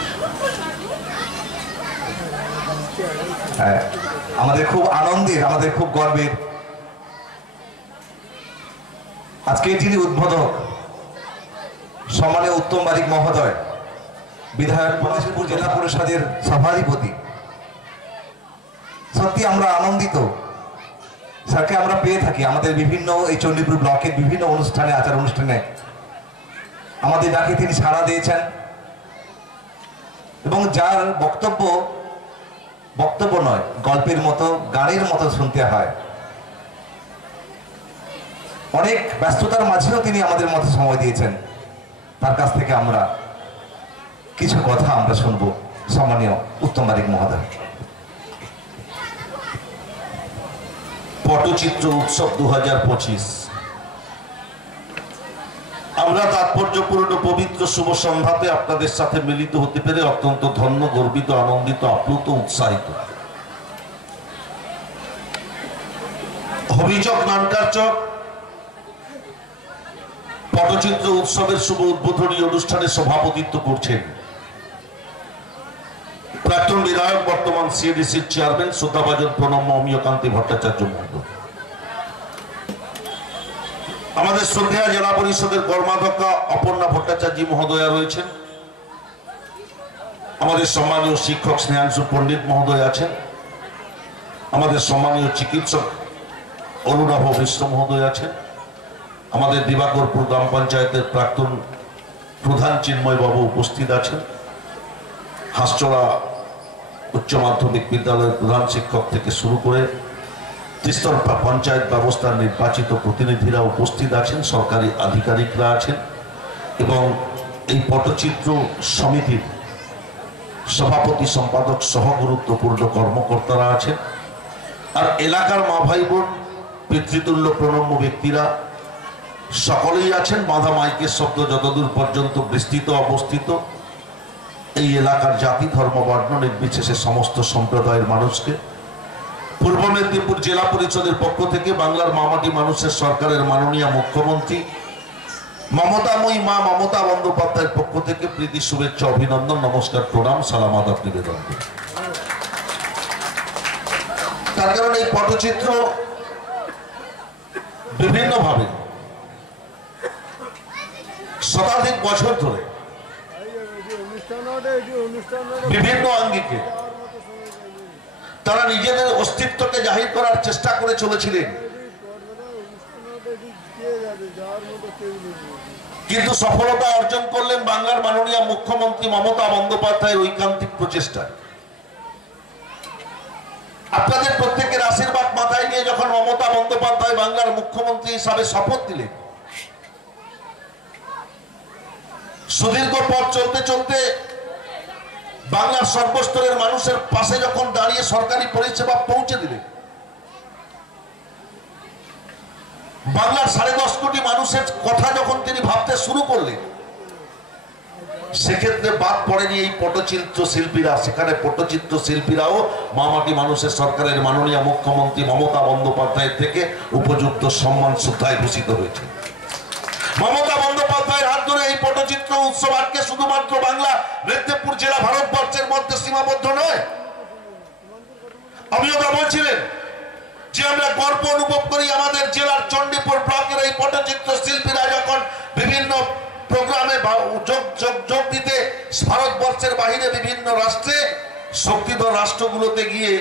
আমাদের খুব আনন্দের, আমাদের খুব গর্বের আজকে যিনি উদ্বোধক সম্মানীয় উত্তম বারিক মহোদয়, বিধায়ক পলাশপুর জেলা পরিষদের সভাধিপতি। সত্যি আমরা আনন্দিত স্যারকে আমরা পেয়ে থাকি আমাদের বিভিন্ন এই চণ্ডীপুর ব্লকের বিভিন্ন অনুষ্ঠানে, আচার অনুষ্ঠানে আমাদের ডাকে তিনি সাড়া দিয়েছেন এবং যার বক্তব্য নয়, গল্পের মতো, গানের মতো শুনতে হয়। অনেক ব্যস্ততার মাঝেও তিনি আমাদের মধ্যে সময় দিয়েছেন। তার কাছ থেকে আমরা কিছু কথা আমরা শুনবো। সম্মানীয় উত্তম বারিক মহোদয়। পটচিত্র উৎসব 2025 আমরা তাৎপর্যপূর্ণ পবিত্র শুভ সন্ধ্যাতে আপনাদের সাথে মিলিত হতে পেরে অত্যন্ত ধন্য, গর্বিত, আনন্দিত, আপ্লুত, উৎসাহিত। হবিচক নানকার চক পটচিত্র উৎসবের শুভ উদ্বোধনী অনুষ্ঠানে সভাপতিত্ব করছেন প্রাক্তন বিধায়ক, বর্তমান সিএডিসির চেয়ারম্যান, শ্রদ্ধাভাজন প্রণম্য অমিয়কান্তি ভট্টাচার্য মহোদয়। আমাদের শ্রদ্ধেয় জেলা পরিষদের কর্মাধ্যক্ষা অপর্ণা ভট্টাচার্য মহোদয়া রয়েছেন। আমাদের সম্মানীয় শিক্ষক স্নেহাংশু পণ্ডিত মহোদয় আছেন। আমাদের সম্মানীয় চিকিৎসক অরুণাভ মিশ্র মহোদয় আছেন। আমাদের দিবাকরপুর গ্রাম পঞ্চায়েতের প্রাক্তন প্রধান চিন্ময় বাবু উপস্থিত আছেন। হাঁসচড়া উচ্চ মাধ্যমিক বিদ্যালয়ের প্রধান শিক্ষক থেকে শুরু করে ত্রিস্তর পঞ্চায়েত ব্যবস্থার নির্বাচিত প্রতিনিধিরা উপস্থিত আছেন, সরকারি আধিকারিকরা আছেন এবং এই পটচিত্র সমিতির সভাপতি, সম্পাদক সহ গুরুত্বপূর্ণ কর্মকর্তারা আছেন। আর এলাকার মা ভাই বোন, পিতৃতুল্য প্রণম্য ব্যক্তিরা সকলেই আছেন। বাঁধা মাইকের শব্দ যতদূর পর্যন্ত বিস্তৃত অবস্থিত এই এলাকার জাতি, ধর্ম, বর্ণ নির্বিশেষে সমস্ত সম্প্রদায়ের মানুষকে পূর্ব মেদিনীপুর জেলা পরিষদের পক্ষ থেকে বাংলার মামাটি মানুষের সরকারের মাননীয় মুখ্যমন্ত্রী মমতাময়ী মা মমতা বন্দ্যোপাধ্যায়ের পক্ষ থেকে প্রীতি, শুভেচ্ছা, অভিনন্দন, নমস্কার, প্রণাম, সালাম, আদাব নিবেদন। তার কারণ এই পটচিত্র বিভিন্নভাবে শতাধিক বছর ধরে বিভিন্ন আঙ্গিকে তারা নিজেদের অস্তিত্বকে জাহির করার চেষ্টা করে চলেছিলেন, কিন্তু সফলতা অর্জন করলেন বাংলার মাননীয় মুখ্যমন্ত্রী মমতা বন্দ্যোপাধ্যায়ের ঐকান্তিক প্রচেষ্টায়। আপনাদের প্রত্যেকের আশীর্বাদ মাথায় নিয়ে যখন মমতা বন্দ্যোপাধ্যায় বাংলার মুখ্যমন্ত্রী হিসাবে শপথ দিলেন, সুদীর্ঘ পথ চলতে চলতে বাংলার সর্বস্তরের মানুষের পাশে যখন দাঁড়িয়ে সরকারি পরিষেবা পৌঁছে দিলেন, বাংলার 10.5 কোটি মানুষের কথা যখন তিনি ভাবতে শুরু করলেন, সেক্ষেত্রে বাদ পড়েনি এই পটচিত্র শিল্পীরা। সেখানে পটচিত্র শিল্পীরাও মামাটি মানুষের সরকারের মাননীয় মুখ্যমন্ত্রী মমতা বন্দ্যোপাধ্যায়ের থেকে উপযুক্ত সম্মান শ্রদ্ধায় ভূষিত হয়েছে। মমতা বন্দ্যোপাধ্যায়ের হাত ধরে এই পটচিত্র উৎসব আজকে শুধুমাত্র বাংলা মেদিনীপুর জেলা, ভারতবর্ষের মধ্যে সীমাবদ্ধ নয়। আমিও বলছিলেন যে আমরা গর্ব অনুভব করি আমাদের জেলার চণ্ডীপুর ব্লকের এই পটচিত্র শিল্পীরা যখন বিভিন্ন প্রোগ্রামে যোগ দিতে ভারতবর্ষের বাহিরে বিভিন্ন রাষ্ট্রে, শক্তিধর রাষ্ট্রগুলোতে গিয়ে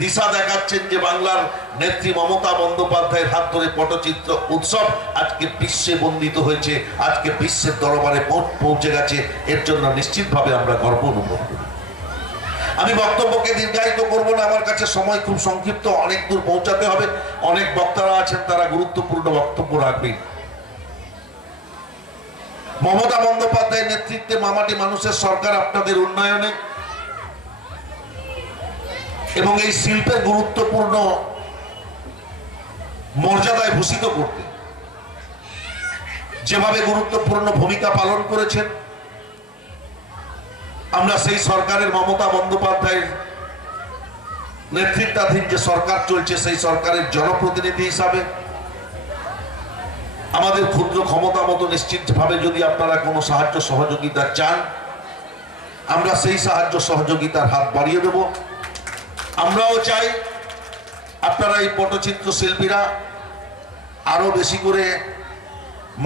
দিশা দেখাচ্ছেন যে বাংলার নেত্রী মমতা বন্দ্যোপাধ্যায়ের হাত ধরে পটচিত্র উৎসব আজকে বিশ্বে বন্দিত হয়েছে, আজকে বিশ্বের দরবারে পৌঁছে গেছে। এর জন্য নিশ্চিতভাবে আমরা গর্ব অনুভব করি। আমি বক্তব্যকে দীর্ঘায়িত করবো না, আমার কাছে সময় খুব সংক্ষিপ্ত, অনেক দূর পৌঁছাতে হবে। অনেক বক্তারা আছেন, তারা গুরুত্বপূর্ণ বক্তব্য রাখবেন। মমতা বন্দ্যোপাধ্যায়ের নেতৃত্বে মামাটি মানুষের সরকার আপনাদের উন্নয়নে এবং এই শিল্পের গুরুত্বপূর্ণ মর্যাদায় ভূষিত করতে যেভাবে গুরুত্বপূর্ণ ভূমিকা পালন করেছেন, আমরা সেই সরকারের মমতা বন্দ্যোপাধ্যায়ের নেতৃত্বাধীন যে সরকার চলছে, সেই সরকারের জনপ্রতিনিধি হিসাবে আমাদের ক্ষুদ্র ক্ষমতা মতো নিশ্চিতভাবে যদি আপনারা কোনো সাহায্য সহযোগিতা চান, আমরা সেই সাহায্য সহযোগিতার হাত বাড়িয়ে দেব। আমরাও চাই আপনারা এই পটচিত্র শিল্পীরা আরো বেশি করে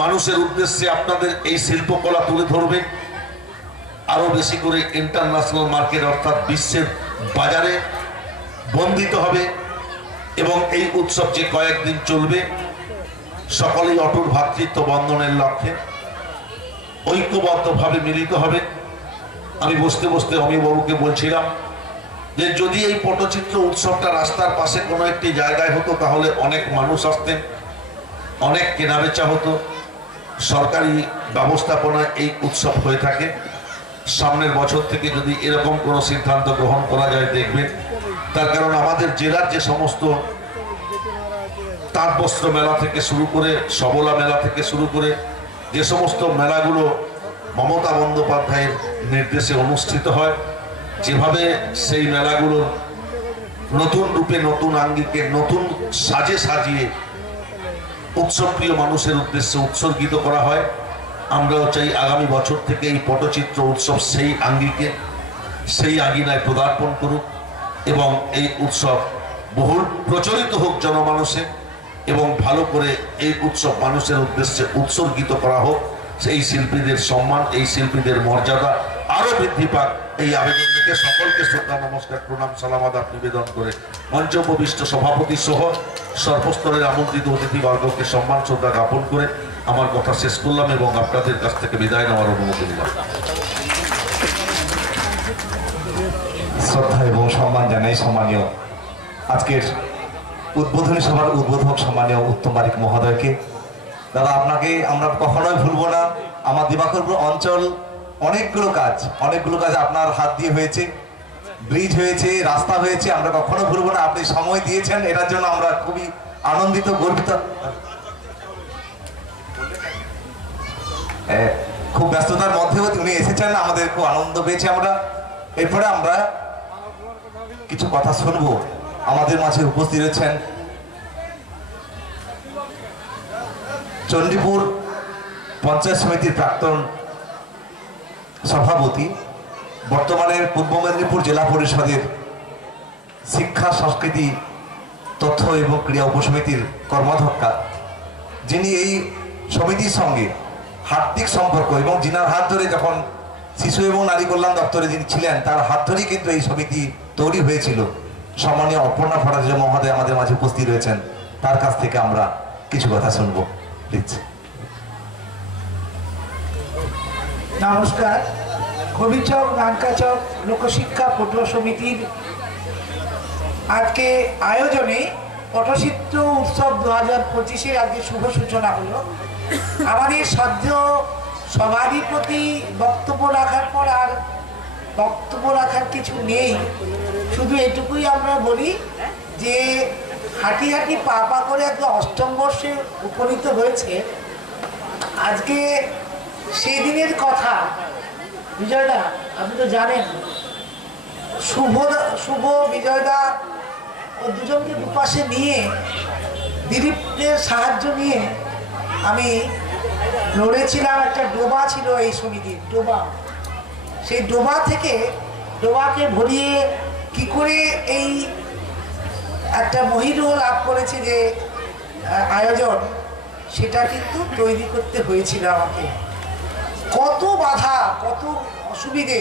মানুষের উদ্দেশ্যে আপনাদের এই শিল্পকলা তুলে ধরবেন, আরো বেশি করে ইন্টারন্যাশনাল মার্কেট অর্থাৎ বিশ্বের বাজারে বন্দিত হবে। এবং এই উৎসব যে কয়েকদিন চলবে সকলেই অটুট ভ্রাতৃত্ব বন্ধনের লক্ষ্যে ঐক্যবদ্ধভাবে মিলিত হবে। আমি বসতে বসতে অমিবাবুকে বলছিলাম যে যদি এই পটচিত্র উৎসবটা রাস্তার পাশে কোনো একটি জায়গায় হতো তাহলে অনেক মানুষ আসতেন, অনেক কেনাবেচা হতো। সরকারি ব্যবস্থাপনায় এই উৎসব হয়ে থাকে। সামনের বছর থেকে যদি এরকম কোনো সিদ্ধান্ত গ্রহণ করা যায় দেখবেন। তার কারণ আমাদের জেলার যে সমস্ত তাঁত বস্ত্র মেলা থেকে শুরু করে সবলা মেলা থেকে শুরু করে যে সমস্ত মেলাগুলো মমতা বন্দ্যোপাধ্যায়ের নির্দেশে অনুষ্ঠিত হয়, যেভাবে সেই মেলাগুলোর নতুন রূপে নতুন আঙ্গিকে নতুন সাজে সাজিয়ে উৎসবপ্রিয় মানুষের উদ্দেশ্যে উৎসর্গিত করা হয়, আমরাও চাই আগামী বছর থেকে এই পটচিত্র উৎসব সেই আঙ্গিকে সেই আঙ্গিনায় পদার্পণ করুক এবং এই উৎসব বহুল প্রচলিত হোক জনমানুষে এবং ভালো করে এই উৎসব মানুষের উদ্দেশ্যে উৎসর্গিত করা হোক। সেই শিল্পীদের সম্মান, এই শিল্পীদের মর্যাদা আরো বৃদ্ধি পাক, এই আবেদন থেকে সকলকে শ্রদ্ধা নমস্কার প্রণাম সালাম আদাব নিবেদন করে মঞ্চ উপবিষ্ট সভাপতি সহ সর্বস্তরের আমন্ত্রিত অতিথিবর্গকে সম্মান শ্রদ্ধা জ্ঞাপন করে আমার কথা শেষ করলাম এবং আপনাদের কাছ থেকে বিদায় নেওয়ার অনুমতি দিলাম। শ্রদ্ধা এবং সম্মান জানাই সম্মানীয় আজকের উদ্বোধনী সভার উদ্বোধক সম্মানীয় উত্তম বারিক মহোদয়কে। দাদা, আপনাকে আমরা কখনোই ভুলবো না। আমার দিবাকরপুর অঞ্চল অনেকগুলো কাজ আপনার হাত দিয়ে হয়েছে, ব্রিজ হয়েছে, রাস্তা হয়েছে, আমরা কখনো ভুলবো না। আপনি সময় দিয়েছেন, এটার জন্য আমরা খুবই আনন্দিত, গর্বিত। খুব ব্যস্ততার মধ্যেও উনি এসেছেন, আমাদের খুব আনন্দ পেয়েছি আমরা। এরপরে আমরা কিছু কথা শুনবো। আমাদের মাঝে উপস্থিত রয়েছেন চণ্ডীপুর পঞ্চায়েত সমিতির প্রাক্তন সভাপতি, বর্তমানের পূর্ব মেদিনীপুর জেলা পরিষদের শিক্ষা সংস্কৃতি তথ্য এবং ক্রীড়া উপসমিতির কর্মাধ্যক্ষা, যিনি এই সমিতির সঙ্গে হার্দিক সম্পর্ক এবং যিনার হাত ধরে যখন শিশু এবং নারী কল্যাণ দপ্তরে যিনি ছিলেন তার হাত ধরেই কিন্তু এই সমিতি তৈরি হয়েছিল। সম্মানীয় অপর্ণা ভট্টাচার্য মহোদয় আমাদের মাঝে উপস্থিত রয়েছেন, তার কাছ থেকে আমরা কিছু কথা শুনবো প্লিজ। নমস্কার। হবিচক নানকাচক লোকশিক্ষা পটুয়া সমিতির আজকে আয়োজনে পটচিত্র উৎসব 2025-এর আজকে শুভ সূচনা হলো। আমাদের সদ্য সভাধিপতি বক্তব্য রাখার পর আর বক্তব্য রাখার কিছু নেই, শুধু এটুকুই আমরা বলি যে হাঁটি হাঁটি পা পা করে একদম অষ্টম বর্ষে উপনীত হয়েছে। আজকে সেই দিনের কথা বিজয়দা, আপনি তো জানেন, শুভ বিজয়দা ও দুজনকে দুপাশে নিয়ে দিলীপের সাহায্য নিয়ে আমি লড়েছিলাম। একটা ডোবা ছিল এই সমিতির, ডোবা। সেই ডোবা থেকে ডোবাকে ভরিয়ে কি করে এই একটা মহিরুহ লাভ করেছে যে আয়োজন, সেটা কিন্তু তৈরি করতে হয়েছিল আমাকে। কত বাধা, কত অসুবিধে,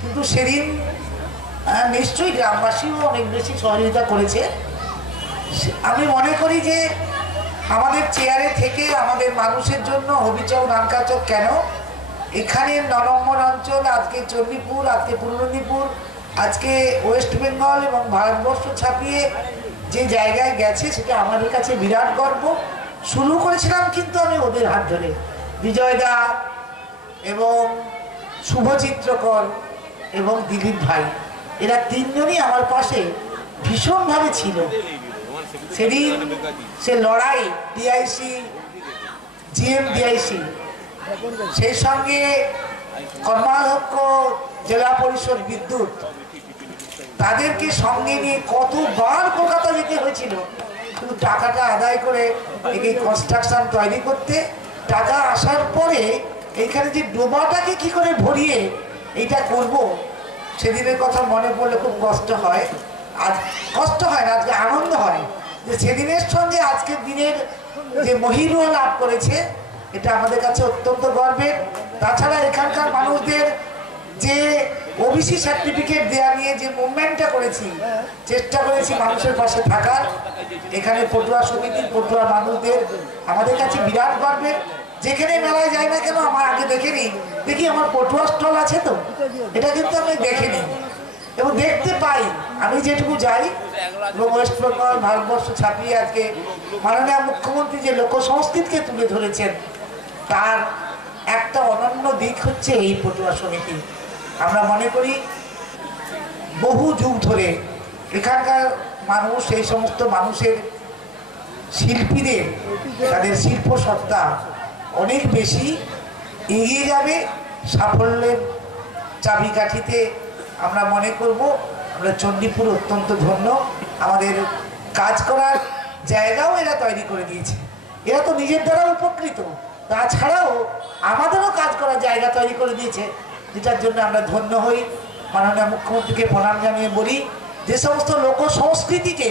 কিন্তু সেদিন নিশ্চয়ই গ্রামবাসীও অনেক বেশি সহযোগিতা করেছে। আমি মনে করি যে আমাদের চেয়ারে থেকে আমাদের মানুষের জন্য হবিচক নানকাচক কেন, এখানের 9 নম্বর অঞ্চল, আজকে চণ্ডীপুর, আজকে পূর্ব মেদিনীপুর, আজকে ওয়েস্ট বেঙ্গল এবং ভারতবর্ষ ছাপিয়ে যে জায়গায় গেছে সেটা আমাদের কাছে বিরাট গর্ব। শুরু করেছিলাম কিন্তু আমি ওদের হাত ধরে, বিজয়দা এবং শুভচিত্রকর এবং দিলীপ ভাই, এরা তিনজনই আমার পাশে ভীষণভাবে ছিল। সেদিন সে লড়াই ডিআইসি, জিএম ডিআইসি, সেই সঙ্গে কর্মাধ্যক্ষ জেলা পরিষদ বিদ্যুৎ, তাদেরকে সঙ্গে নিয়ে কতবার কলকাতা যেতে হয়েছিল শুধু টাকাটা আদায় করে এই কনস্ট্রাকশন তৈরি করতে। টাকা আসার পরে এইখানে যে ডোবাটাকে কি করে ভরিয়ে এইটা করব, সেদিনের কথা মনে পড়লে খুব কষ্ট হয়। আজ কষ্ট হয় না, আজকে আনন্দ হয় যে সেদিনের সঙ্গে আজকের দিনের যে মহিরুহ লাভ করেছে, এটা আমাদের কাছে অত্যন্ত গর্বের। তাছাড়া এখানকার মানুষদের যে ওবিসি সার্টিফিকেট দেওয়া নিয়ে যে মুভমেন্টটা করেছি, চেষ্টা করেছি মানুষের পাশে থাকার, এখানে পটুয়া সমিতির পটুয়া মানুষদের আমাদের কাছে বিরাট গর্বের। যেখানে মেলায় যাই না কেন আমার আগে দেখে নিই, দেখি আমার পটুয়া স্টল আছে তো, এটা কিন্তু আমি দেখে নিই এবং দেখতে পাই। আমি যেটুকু যাই এবং ওয়েস্ট বেঙ্গল ভারতবর্ষ ছাপিয়ে আজকে মাননীয় মুখ্যমন্ত্রী যে লোক সংস্কৃতিকে তুলে ধরেছেন, তার একটা অনন্য দিক হচ্ছে এই পটুয়া সমিতি। আমরা মনে করি বহু যুগ ধরে এখানকার মানুষ, এই সমস্ত মানুষের শিল্পীদের তাদের শিল্প সত্তা অনেক বেশি এগিয়ে যাবে সাফল্যের চাবিকাঠিতে। আমরা মনে করব আমরা চণ্ডীপুর অত্যন্ত ধন্য, আমাদের কাজ করার জায়গাও এরা তৈরি করে দিয়েছে। এরা তো নিজের দ্বারা উপকৃত, তাছাড়াও আমাদেরও কাজ করার জায়গা তৈরি করে দিয়েছে, যেটার জন্য আমরা ধন্য হই। মাননীয় মুখ্যমন্ত্রীকে প্রণাম জানিয়ে বলি, যে সমস্ত লোক সংস্কৃতিকে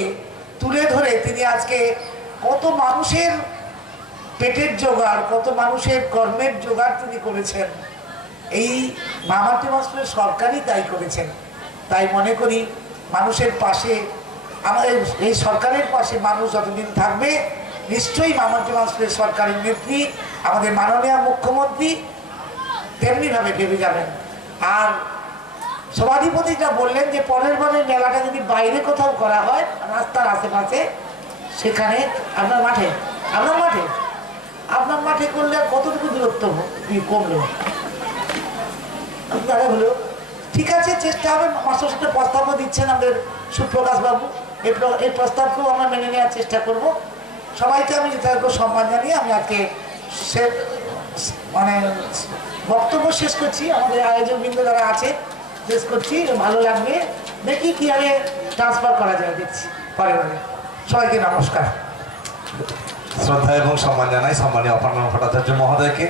তুলে ধরে তিনি আজকে কত মানুষের পেটের জোগাড়, কত মানুষের কর্মের জোগাড় তিনি করেছেন, এই মামাটি মাস্টারের সরকারই তাই করেছেন। তাই মনে করি মানুষের পাশে, আমাদের এই সরকারের পাশে মানুষ যতদিন থাকবে, নিশ্চয়ই মামাটি মাস্টারের সরকারের নেত্রী আমাদের মাননীয় মুখ্যমন্ত্রী তেমনিভাবে ভেবে যাবেন। আর সভাধিপতিটা বললেন যে পরের বারের মেলাটা যদি বাইরে কোথাও করা হয়, রাস্তার আশেপাশে, সেখানে আপনার মাঠে করলে কতটুকু দূরত্ব কমলো আপনারা হলো, ঠিক আছে, চেষ্টা হবে। মাস্টার সাথে প্রস্তাবও দিচ্ছেন আমাদের সুপ্রকাশ বাবু, এই প্রস্তাবকেও আমরা মেনে নেওয়ার চেষ্টা করব। সবাইকে আমি যথাযথ সম্মান জানিয়ে আমি আজকে বক্তব্য শেষ করছি। আমাদের আয়োজকবৃন্দ যারা আছে শেষ করছি, ভালো লাগবে, দেখি কীভাবে ট্রান্সফার করা যায়, দেখছি পরে। সবাইকে নমস্কার। শ্রদ্ধা এবং সম্মান জানাই সম্মানীয় অপর্ণা ভট্টাচার্য মহোদয়কে।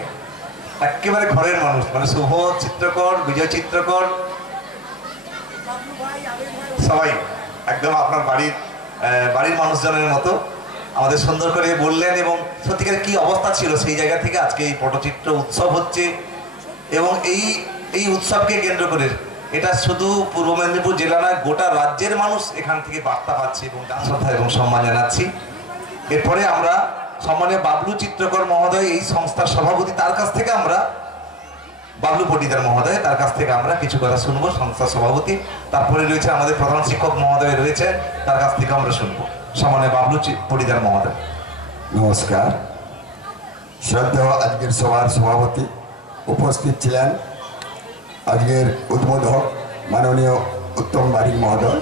একেবারে ঘরের মানুষ, মানে শুভ চিত্রকর, বিজয় চিত্রকর, সবাই একদম আপনার বাড়ির মানুষজনের মতো আমাদের সুন্দর করে বললেন। এবং সত্যিকার কি অবস্থা ছিল সেই জায়গা থেকে আজকে এই পটচিত্র উৎসব হচ্ছে। এবং এই উৎসবকে কেন্দ্র করে এটা শুধু পূর্ব মেদিনীপুর জেলা নয়, গোটা রাজ্যের মানুষ এখান থেকে বার্তা পাচ্ছে এবং শ্রদ্ধা এবং সম্মান জানাচ্ছি। এরপরে আমরা সম্মানীয় বাবলু চিত্রকর মহোদয়, এই সংস্থার সভাপতি, তার কাছ থেকে আমরা, বাবলু পটিদার মহোদয়, তার কাছ থেকে আমরা কিছু কথা শুনবো, সংস্থার সভাপতি। তারপরে রয়েছে আমাদের প্রধান শিক্ষক মহোদয় রয়েছে, তার কাছ থেকে আমরা শুনবো। সম্মানীয় বাবলু পটিদার মহোদয়। নমস্কার। শ্রদ্ধেয় আজকের সভার সভাপতি উপস্থিত ছিলেন, আজকের উদ্বোধক মাননীয় উত্তম বারিক মহোদয়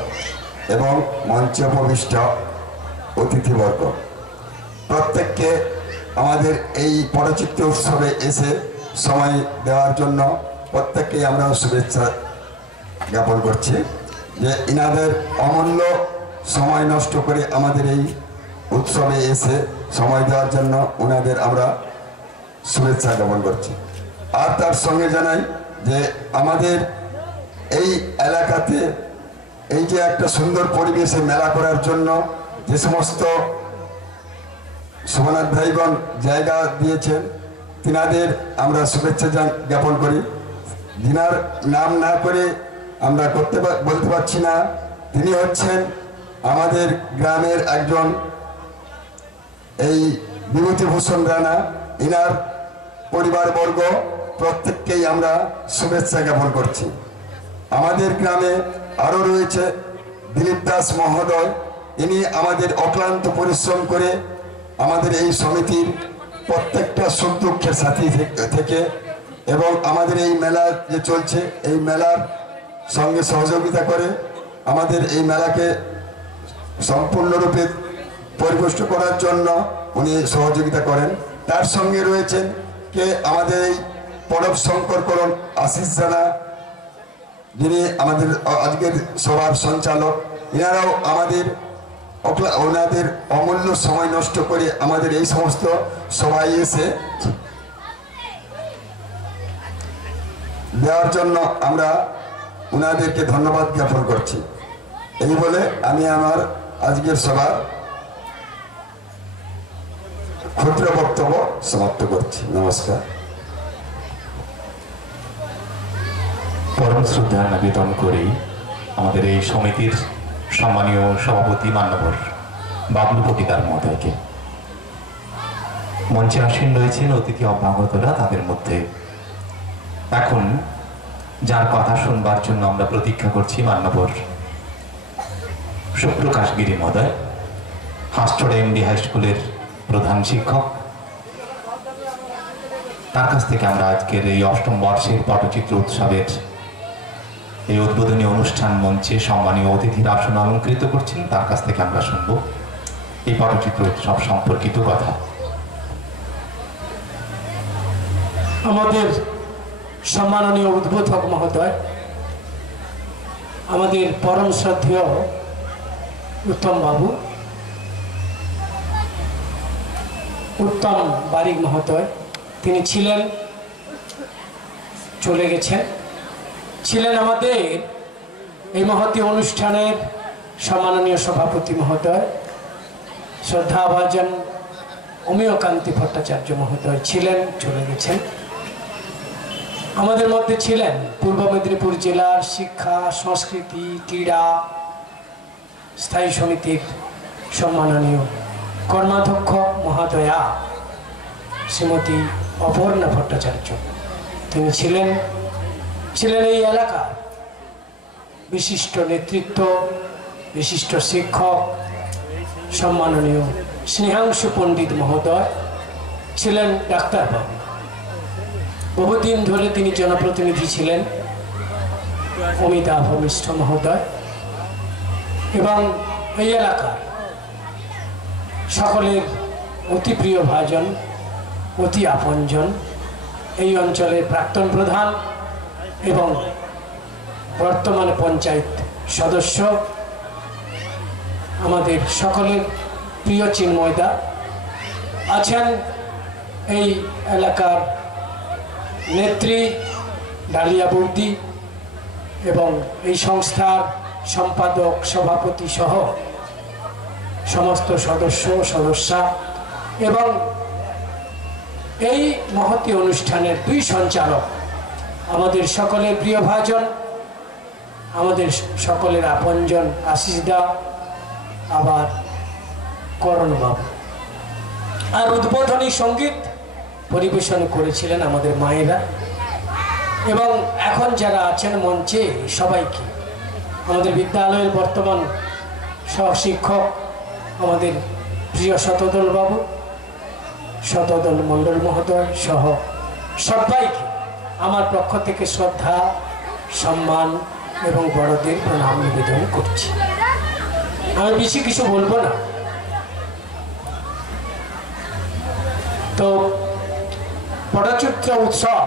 এবং মঞ্চে উপবিষ্ট অতিথিবর্গ, প্রত্যেককে আমাদের এই পটচিত্র উৎসবে এসে সময় দেওয়ার জন্য প্রত্যেককেই আমরা শুভেচ্ছা জ্ঞাপন করছি। যে ইনাদের অমূল্য সময় নষ্ট করে আমাদের এই উৎসবে এসে সময় দেওয়ার জন্য ওনাদের আমরা শুভেচ্ছা জ্ঞাপন করছি। আর তার সঙ্গে জানাই যে আমাদের এই এলাকাতে এই যে একটা সুন্দর পরিবেশে মেলা করার জন্য যে সমস্ত সোমনাথ ভাইগণ জায়গা দিয়েছেন, তিনাদের আমরা শুভেচ্ছা জ্ঞাপন করি। যিনার নাম না করে আমরা বলতে পারছি না, তিনি হচ্ছেন আমাদের গ্রামের একজন এই বিভূতিভূষণ রানা। ইনার পরিবারবর্গ প্রত্যেককেই আমরা শুভেচ্ছা জ্ঞাপন করছি। আমাদের গ্রামে আরও রয়েছে দিলীপ দাস মহোদয়, ইনি আমাদের অক্লান্ত পরিশ্রম করে আমাদের এই সমিতির প্রত্যেকটা সুখ দুঃখের সাথী থেকে এবং আমাদের এই মেলা যে চলছে এই মেলার সঙ্গে সহযোগিতা করে আমাদের এই মেলাকে সম্পূর্ণরূপে পরিপুষ্ট করার জন্য উনি সহযোগিতা করেন। তার সঙ্গে রয়েছেন কে আমাদের এই পরব শঙ্করকরণ আশিস জানা, যিনি আমাদের আজকের সভার সঞ্চালক। এনারাও ওনাদের অমূল্য সময় নষ্ট করে আমাদের এই সমস্ত সভায় এসে দেওয়ার জন্য আমরা ওনাদেরকে ধন্যবাদ জ্ঞাপন করছি। এই বলে আমি আমার আজকের সভার ক্ষুদ্র বক্তব্য সমাপ্ত করছি। নমস্কার। পরম শ্রদ্ধা নিবেদন করেই আমাদের এই সমিতির সম্মানীয় সভাপতি মান্যবর বাবলু পটিদার মহোদয়কে, মঞ্চে আসীন রয়েছেন অতিথি অভ্যাগতরা, তাদের মধ্যে এখন যার কথা শুনবার জন্য আমরা প্রতীক্ষা করছি মান্যবর সুপ্রকাশ গিরি মহোদয়, হাঁসচড়া এমডি হাই স্কুলের প্রধান শিক্ষক। তার কাছ থেকে আমরা আজকের এই ৮ম বর্ষের পটচিত্র উৎসবের এই উদ্বোধনী অনুষ্ঠান মঞ্চে সম্মানীয় অতিথির আসন অলঙ্কৃত করছেন, তার কাছ থেকে আমরা শুনব এই পটচিত্র উৎসব সম্পর্কিত কথা। আমাদের সম্মাননীয় উদ্বোধক মহোদয়, আমাদের পরম শ্রদ্ধেয় উত্তম বাবু, উত্তম বারিক মহোদয়, তিনি ছিলেন, চলে গেছেন, ছিলেন আমাদের এই মহতী অনুষ্ঠানের সম্মাননীয় সভাপতি মহোদয়, শ্রদ্ধাভাজন অমিয়কান্তি ভট্টাচার্য মহোদয় ছিলেন, চলে গেছেন। আমাদের মধ্যে ছিলেন পূর্ব মেদিনীপুর জেলার শিক্ষা, সংস্কৃতি, ক্রীড়া স্থায়ী সমিতির সম্মাননীয় কর্মাধ্যক্ষ মহোদয়া শ্রীমতী অপর্ণা ভট্টাচার্য। তিনি ছিলেন এই এলাকার বিশিষ্ট নেতৃত্ব, বিশিষ্ট শিক্ষক সম্মাননীয় স্নেহাংশু পণ্ডিত মহোদয়, ছিলেন ডাক্তারবাবু। বহুদিন ধরে তিনি জনপ্রতিনিধি ছিলেন অমিতাভ মিশ্র মহোদয়, এবং এই এলাকার সকলের অতি প্রিয় ভাজন, অতি আপনজন, এই অঞ্চলের প্রাক্তন প্রধান এবং বর্তমানে পঞ্চায়েত সদস্য, আমাদের সকলের প্রিয় চিন্ময়দা আছেন, এই এলাকার নেত্রী ডালিয়া বৌদি এবং এই সংস্থার সম্পাদক, সভাপতি সহ সমস্ত সদস্যা এবং এই মহতী অনুষ্ঠানের দুই সঞ্চালক, আমাদের সকলের প্রিয় ভাজন, আমাদের সকলের আপনজন আশিস দা, আবার করণবাবু। আর উদ্বোধনী সঙ্গীত পরিবেশন করেছিলেন আমাদের মায়েরা, এবং এখন যারা আছেন মঞ্চে সবাইকে, আমাদের বিদ্যালয়ের বর্তমান সহশিক্ষক আমাদের প্রিয় শতদল বাবু, শতদল মণ্ডল মহোদয় সহ সবাইকে আমার পক্ষ থেকে শ্রদ্ধা, সম্মান এবং বড়দের প্রণাম নিবেদন করছি। আমি বেশি কিছু বলবো না। তো পটচিত্র উৎসব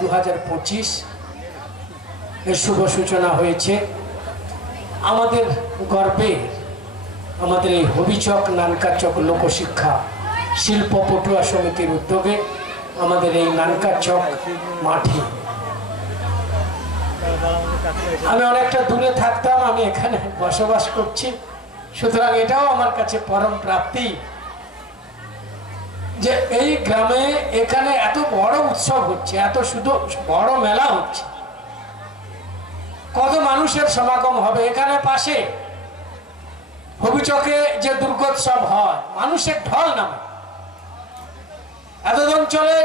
2025 এর শুভ সূচনা হয়েছে। আমাদের গর্বে আমাদের এই হবিচক নানকাচক লোকশিক্ষা শিল্প পটুয়া সমিতির উদ্যোগে আমাদের এই নানকাচক মাঠে, আমি অনেকটা দূরে থাকতাম, আমি এখানে বসবাস করছি, সুতরাং এটাও আমার কাছে পরম প্রাপ্তি যে এই গ্রামে এখানে এত বড় উৎসব হচ্ছে, এত শুধু বড় মেলা হচ্ছে, কত মানুষের সমাগম হবে। এখানে পাশে হবিচকে যে দুর্গোৎসব হয়, মানুষের ঢল নামে। এতদিন চলে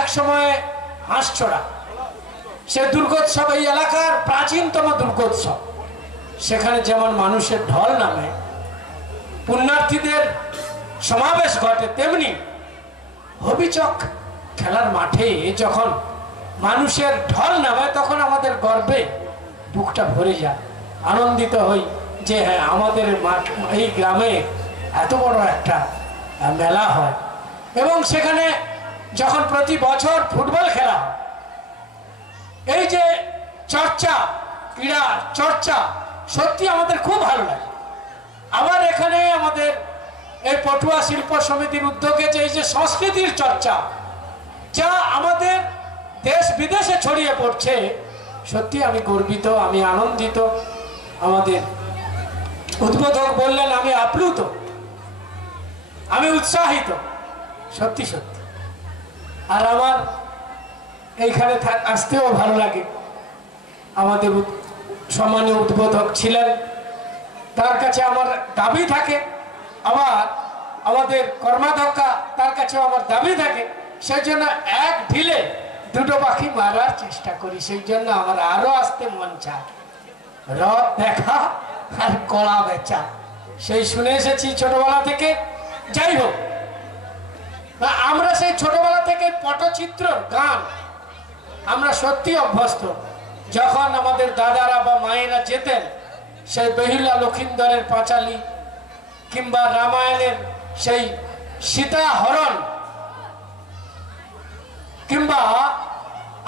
এক সময় হাঁসছড়া, সে দুর্গোৎসব এই এলাকার প্রাচীনতম দুর্গোৎসব, সেখানে যেমন মানুষের ঢল নামে, পুণ্যার্থীদের সমাবেশ ঘটে, তেমনি হবিচক খেলার মাঠে যখন মানুষের ঢল নামে তখন আমাদের গর্বে বুকটা ভরে যায়, আনন্দিত হই যে হ্যাঁ, আমাদের এই গ্রামে এত বড় একটা মেলা হয়। এবং সেখানে যখন প্রতি বছর ফুটবল খেলা হয়, এই যে চর্চা, ক্রীড়া চর্চা, সত্যি আমাদের খুব ভালো লাগে। আবার এখানে আমাদের এই পটুয়া শিল্প সমিতির উদ্যোগে যে এই যে সংস্কৃতির চর্চা, যা আমাদের দেশ বিদেশে ছড়িয়ে পড়ছে, সত্যি আমি গর্বিত, আমি আনন্দিত। আমাদের উদ্বোধক বললেন আমি আপ্লুত, আমি উৎসাহিত, সত্যি সত্যি। আর আমার এইখানে আসতেও ভালো লাগে। আমাদের সম্মানীয় উদ্বোধক ছিলেন, তার কাছে আমার দাবি থাকে, আবার আমাদের কর্মাধ্যক্ষা তার কাছে আমার দাবি থাকে, সেই জন্য এক ঢিলে দুটো পাখি মারার চেষ্টা করি। সেই জন্য আমার আরো আসতে মন চায়, রথ দেখা আর কলা বেচা, সেই শুনে এসেছি ছোটবেলা থেকে। যাই হোক, আমরা সেই ছোটবেলা থেকে পটচিত্র গান আমরা সত্যি অভ্যস্ত। যখন আমাদের দাদারা বা মায়েরা যেতেন, সেই বেহুলা লক্ষিন্দরের পাঁচালী কিংবা রামায়ণের সেই সীতা হরণ কিংবা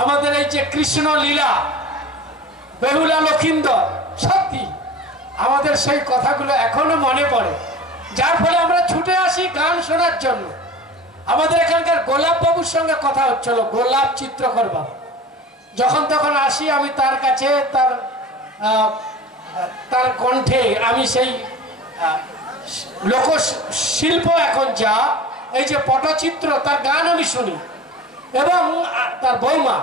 আমাদের এই যে কৃষ্ণ লীলা, বেহুলা লক্ষিন্দর, সত্যি আমাদের সেই কথাগুলো এখনো মনে পড়ে, যার ফলে আমরা ছুটে আসি গান শোনার জন্য। আমাদের এখানকার গোলাপ বাবুর সঙ্গে কথা হচ্ছিল, গোলাপ চিত্রকর বাবু। যখন তখন আসি আমি তার কাছে, তার কণ্ঠে আমি সেই লোকশিল্প এখন যা এই যে পটচিত্র, তার গান আমি শুনি। এবং তার বৌমা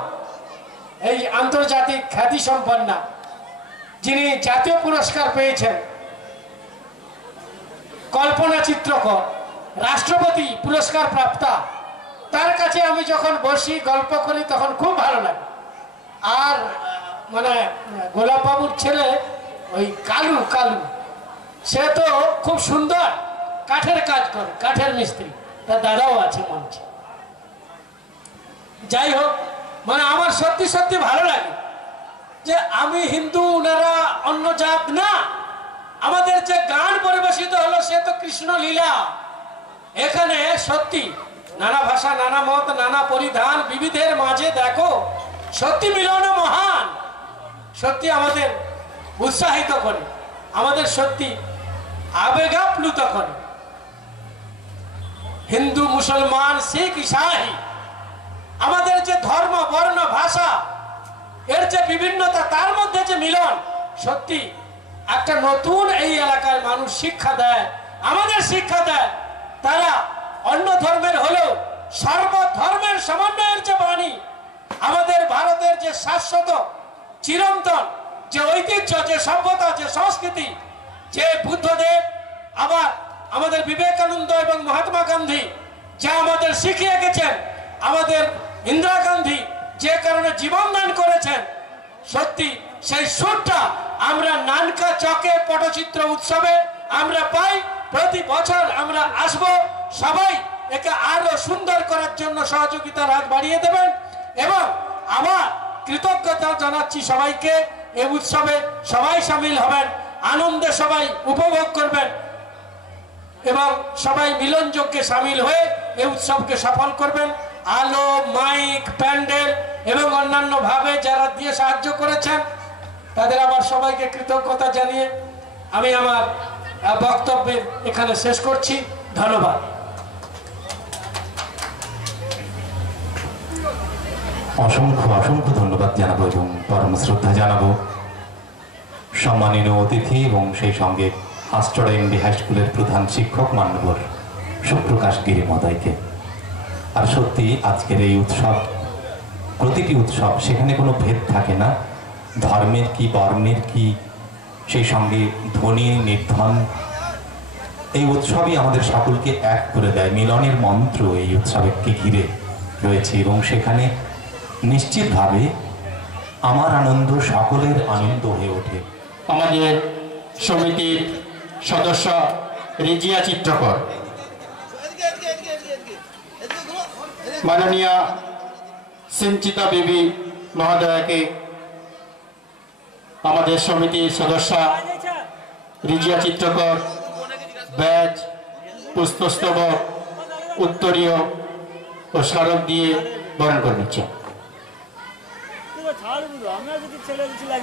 এই আন্তর্জাতিক খ্যাতি সম্পন্না, যিনি জাতীয় পুরস্কার পেয়েছেন, কল্পনা চিত্রকর, রাষ্ট্রপতি পুরস্কার প্রাপ্তা, তার কাছে আমি যখন বসি গল্প করি তখন খুব ভালো লাগে। আর মানে গোলাপ বাবুর ছেলে ওই কালু, সে তো খুব সুন্দর কাঠের কাজ করে, কাঠের মিস্ত্রি, তার দাদাও আছে মঞ্চে। যাই হোক, মানে আমার সত্যি সত্যি ভালো লাগে যে আমি হিন্দু, ওনারা অন্য জাত না। আমাদের যে গান পরিবেশিত হলো সে তো কৃষ্ণ লীলা। এখানে সত্যি নানা ভাষা, নানা মত, নানা পরিধান, বিবিধের মাঝে দেখো সত্যি মিলন মহান। সত্যি আমাদের উৎসাহিত করে, আমাদের সত্যি আবেগাপ্লুত করে। হিন্দু, মুসলমান, শিখ, ইসাই, আমাদের যে ধর্ম, বর্ণ, ভাষা, এর যে বিভিন্নতা, তার মধ্যে যে মিলন, সত্যি একটা নতুন এই এলাকার মানুষ শিক্ষা দেয়, আমাদের শিক্ষা দেয়। তারা অন্য ধর্মের হলেও সর্বধর্মের সমন্বয়ের যে বাণী, আমাদের ভারতের যে শাশ্বত চিরন্তন যে ঐতিহ্য, যে সভ্যতা, যে সংস্কৃতি, যে বুদ্ধদেব, আবার আমাদের বিবেকানন্দ এবং মহাত্মা গান্ধী যা আমাদের শিখিয়ে গেছেন, আমাদের ইন্দিরা গান্ধী যে কারণে জীবন দান করেছেন, সত্যি সেই সুরটা আমরা নানকা চকে পটচিত্র উৎসবে আমরা পাই। প্রতি বছর আমরা আসব, সবাই একে আরো সুন্দর করার জন্য সহযোগিতার হাত বাড়িয়ে দেবেন। এবং আমার কৃতজ্ঞতা জানাচ্ছি সবাইকে, এই উৎসবে সবাই সামিল হবেন, আনন্দে সবাই উপভোগ করবেন এবং সবাই মিলনযোগ্যে সামিল হয়ে এই উৎসবকে সফল করবেন। আলো, মাইক, প্যান্ডেল এবং অন্যান্য ভাবে যারা দিয়ে সাহায্য করেছেন তাদের আবার সবাইকে কৃতজ্ঞতা জানিয়ে আমি আমার বক্তব্যের এখানে শেষ করছি। ধন্যবাদ। অসংখ্য অসংখ্য ধন্যবাদ জানাবো এবং পরম শ্রদ্ধা জানাবো সম্মানীয় অতিথি এবং সেই সঙ্গে হাঁসচড়া এমডি হাই স্কুলের প্রধান শিক্ষক মান্যবর সুপ্রকাশ গিরি মহোদয়কে। আর সত্যি আজকের এই উৎসব, প্রতিটি উৎসব, সেখানে কোনো ভেদ থাকে না, ধর্মের কি, বর্ণের কি, সেই সঙ্গে ধনী নির্ধন, এই উৎসবই আমাদের সকলকে এক করে দেয়। মিলনের মন্ত্র এই উৎসবকে ঘিরে রয়েছে এবং সেখানে নিশ্চিতভাবে আমার আনন্দ সকলের আনন্দ হয়ে ওঠে। আমাদের সমিতির সদস্য রিজিয়া চিত্রকর, মাননীয় সিঞ্চিতা বিবি মহোদয়াকে, আমাদের সমিতির সদস্য রিজিয়া চিত্রকর ব্যাজ, পুষ্পস্তবক, উত্তরীয় ও স্মারক দিয়ে বরণ করে নিচ্ছে। আমরা যদি ছেলে ছিলাম